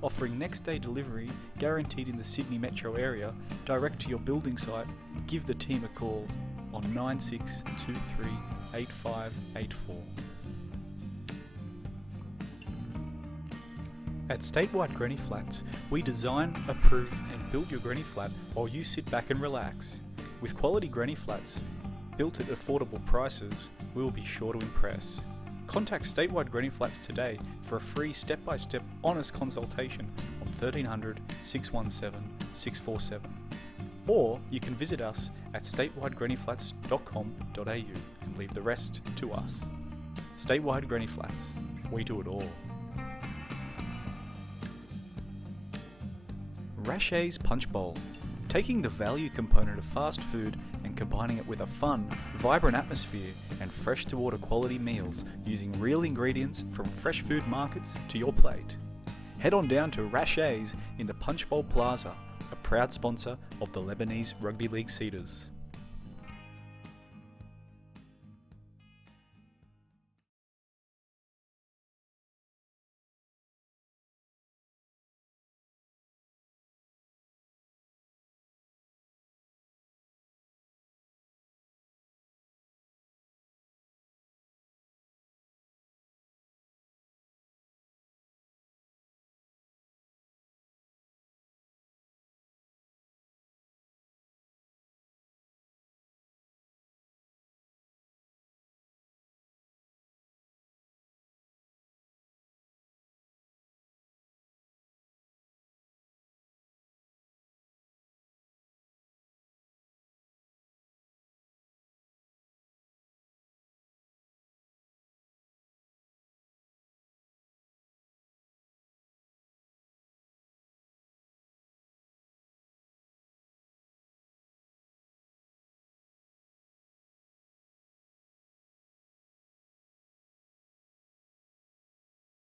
Offering next day delivery guaranteed in the Sydney metro area direct to your building site, give the team a call on 9623 8584. At Statewide Granny Flats, we design, approve and build your granny flat while you sit back and relax. With quality granny flats, built at affordable prices, we will be sure to impress. Contact Statewide Granny Flats today for a free step-by-step honest consultation on 1300 617 647. Or you can visit us at statewidegrannyflats.com.au and leave the rest to us. Statewide Granny Flats, we do it all. Rachet's Punch Bowl. Taking the value component of fast food and combining it with a fun, vibrant atmosphere and fresh to order quality meals using real ingredients from fresh food markets to your plate. Head on down to Rachet's in the Punch Bowl Plaza, a proud sponsor of the Lebanese Rugby League Cedars.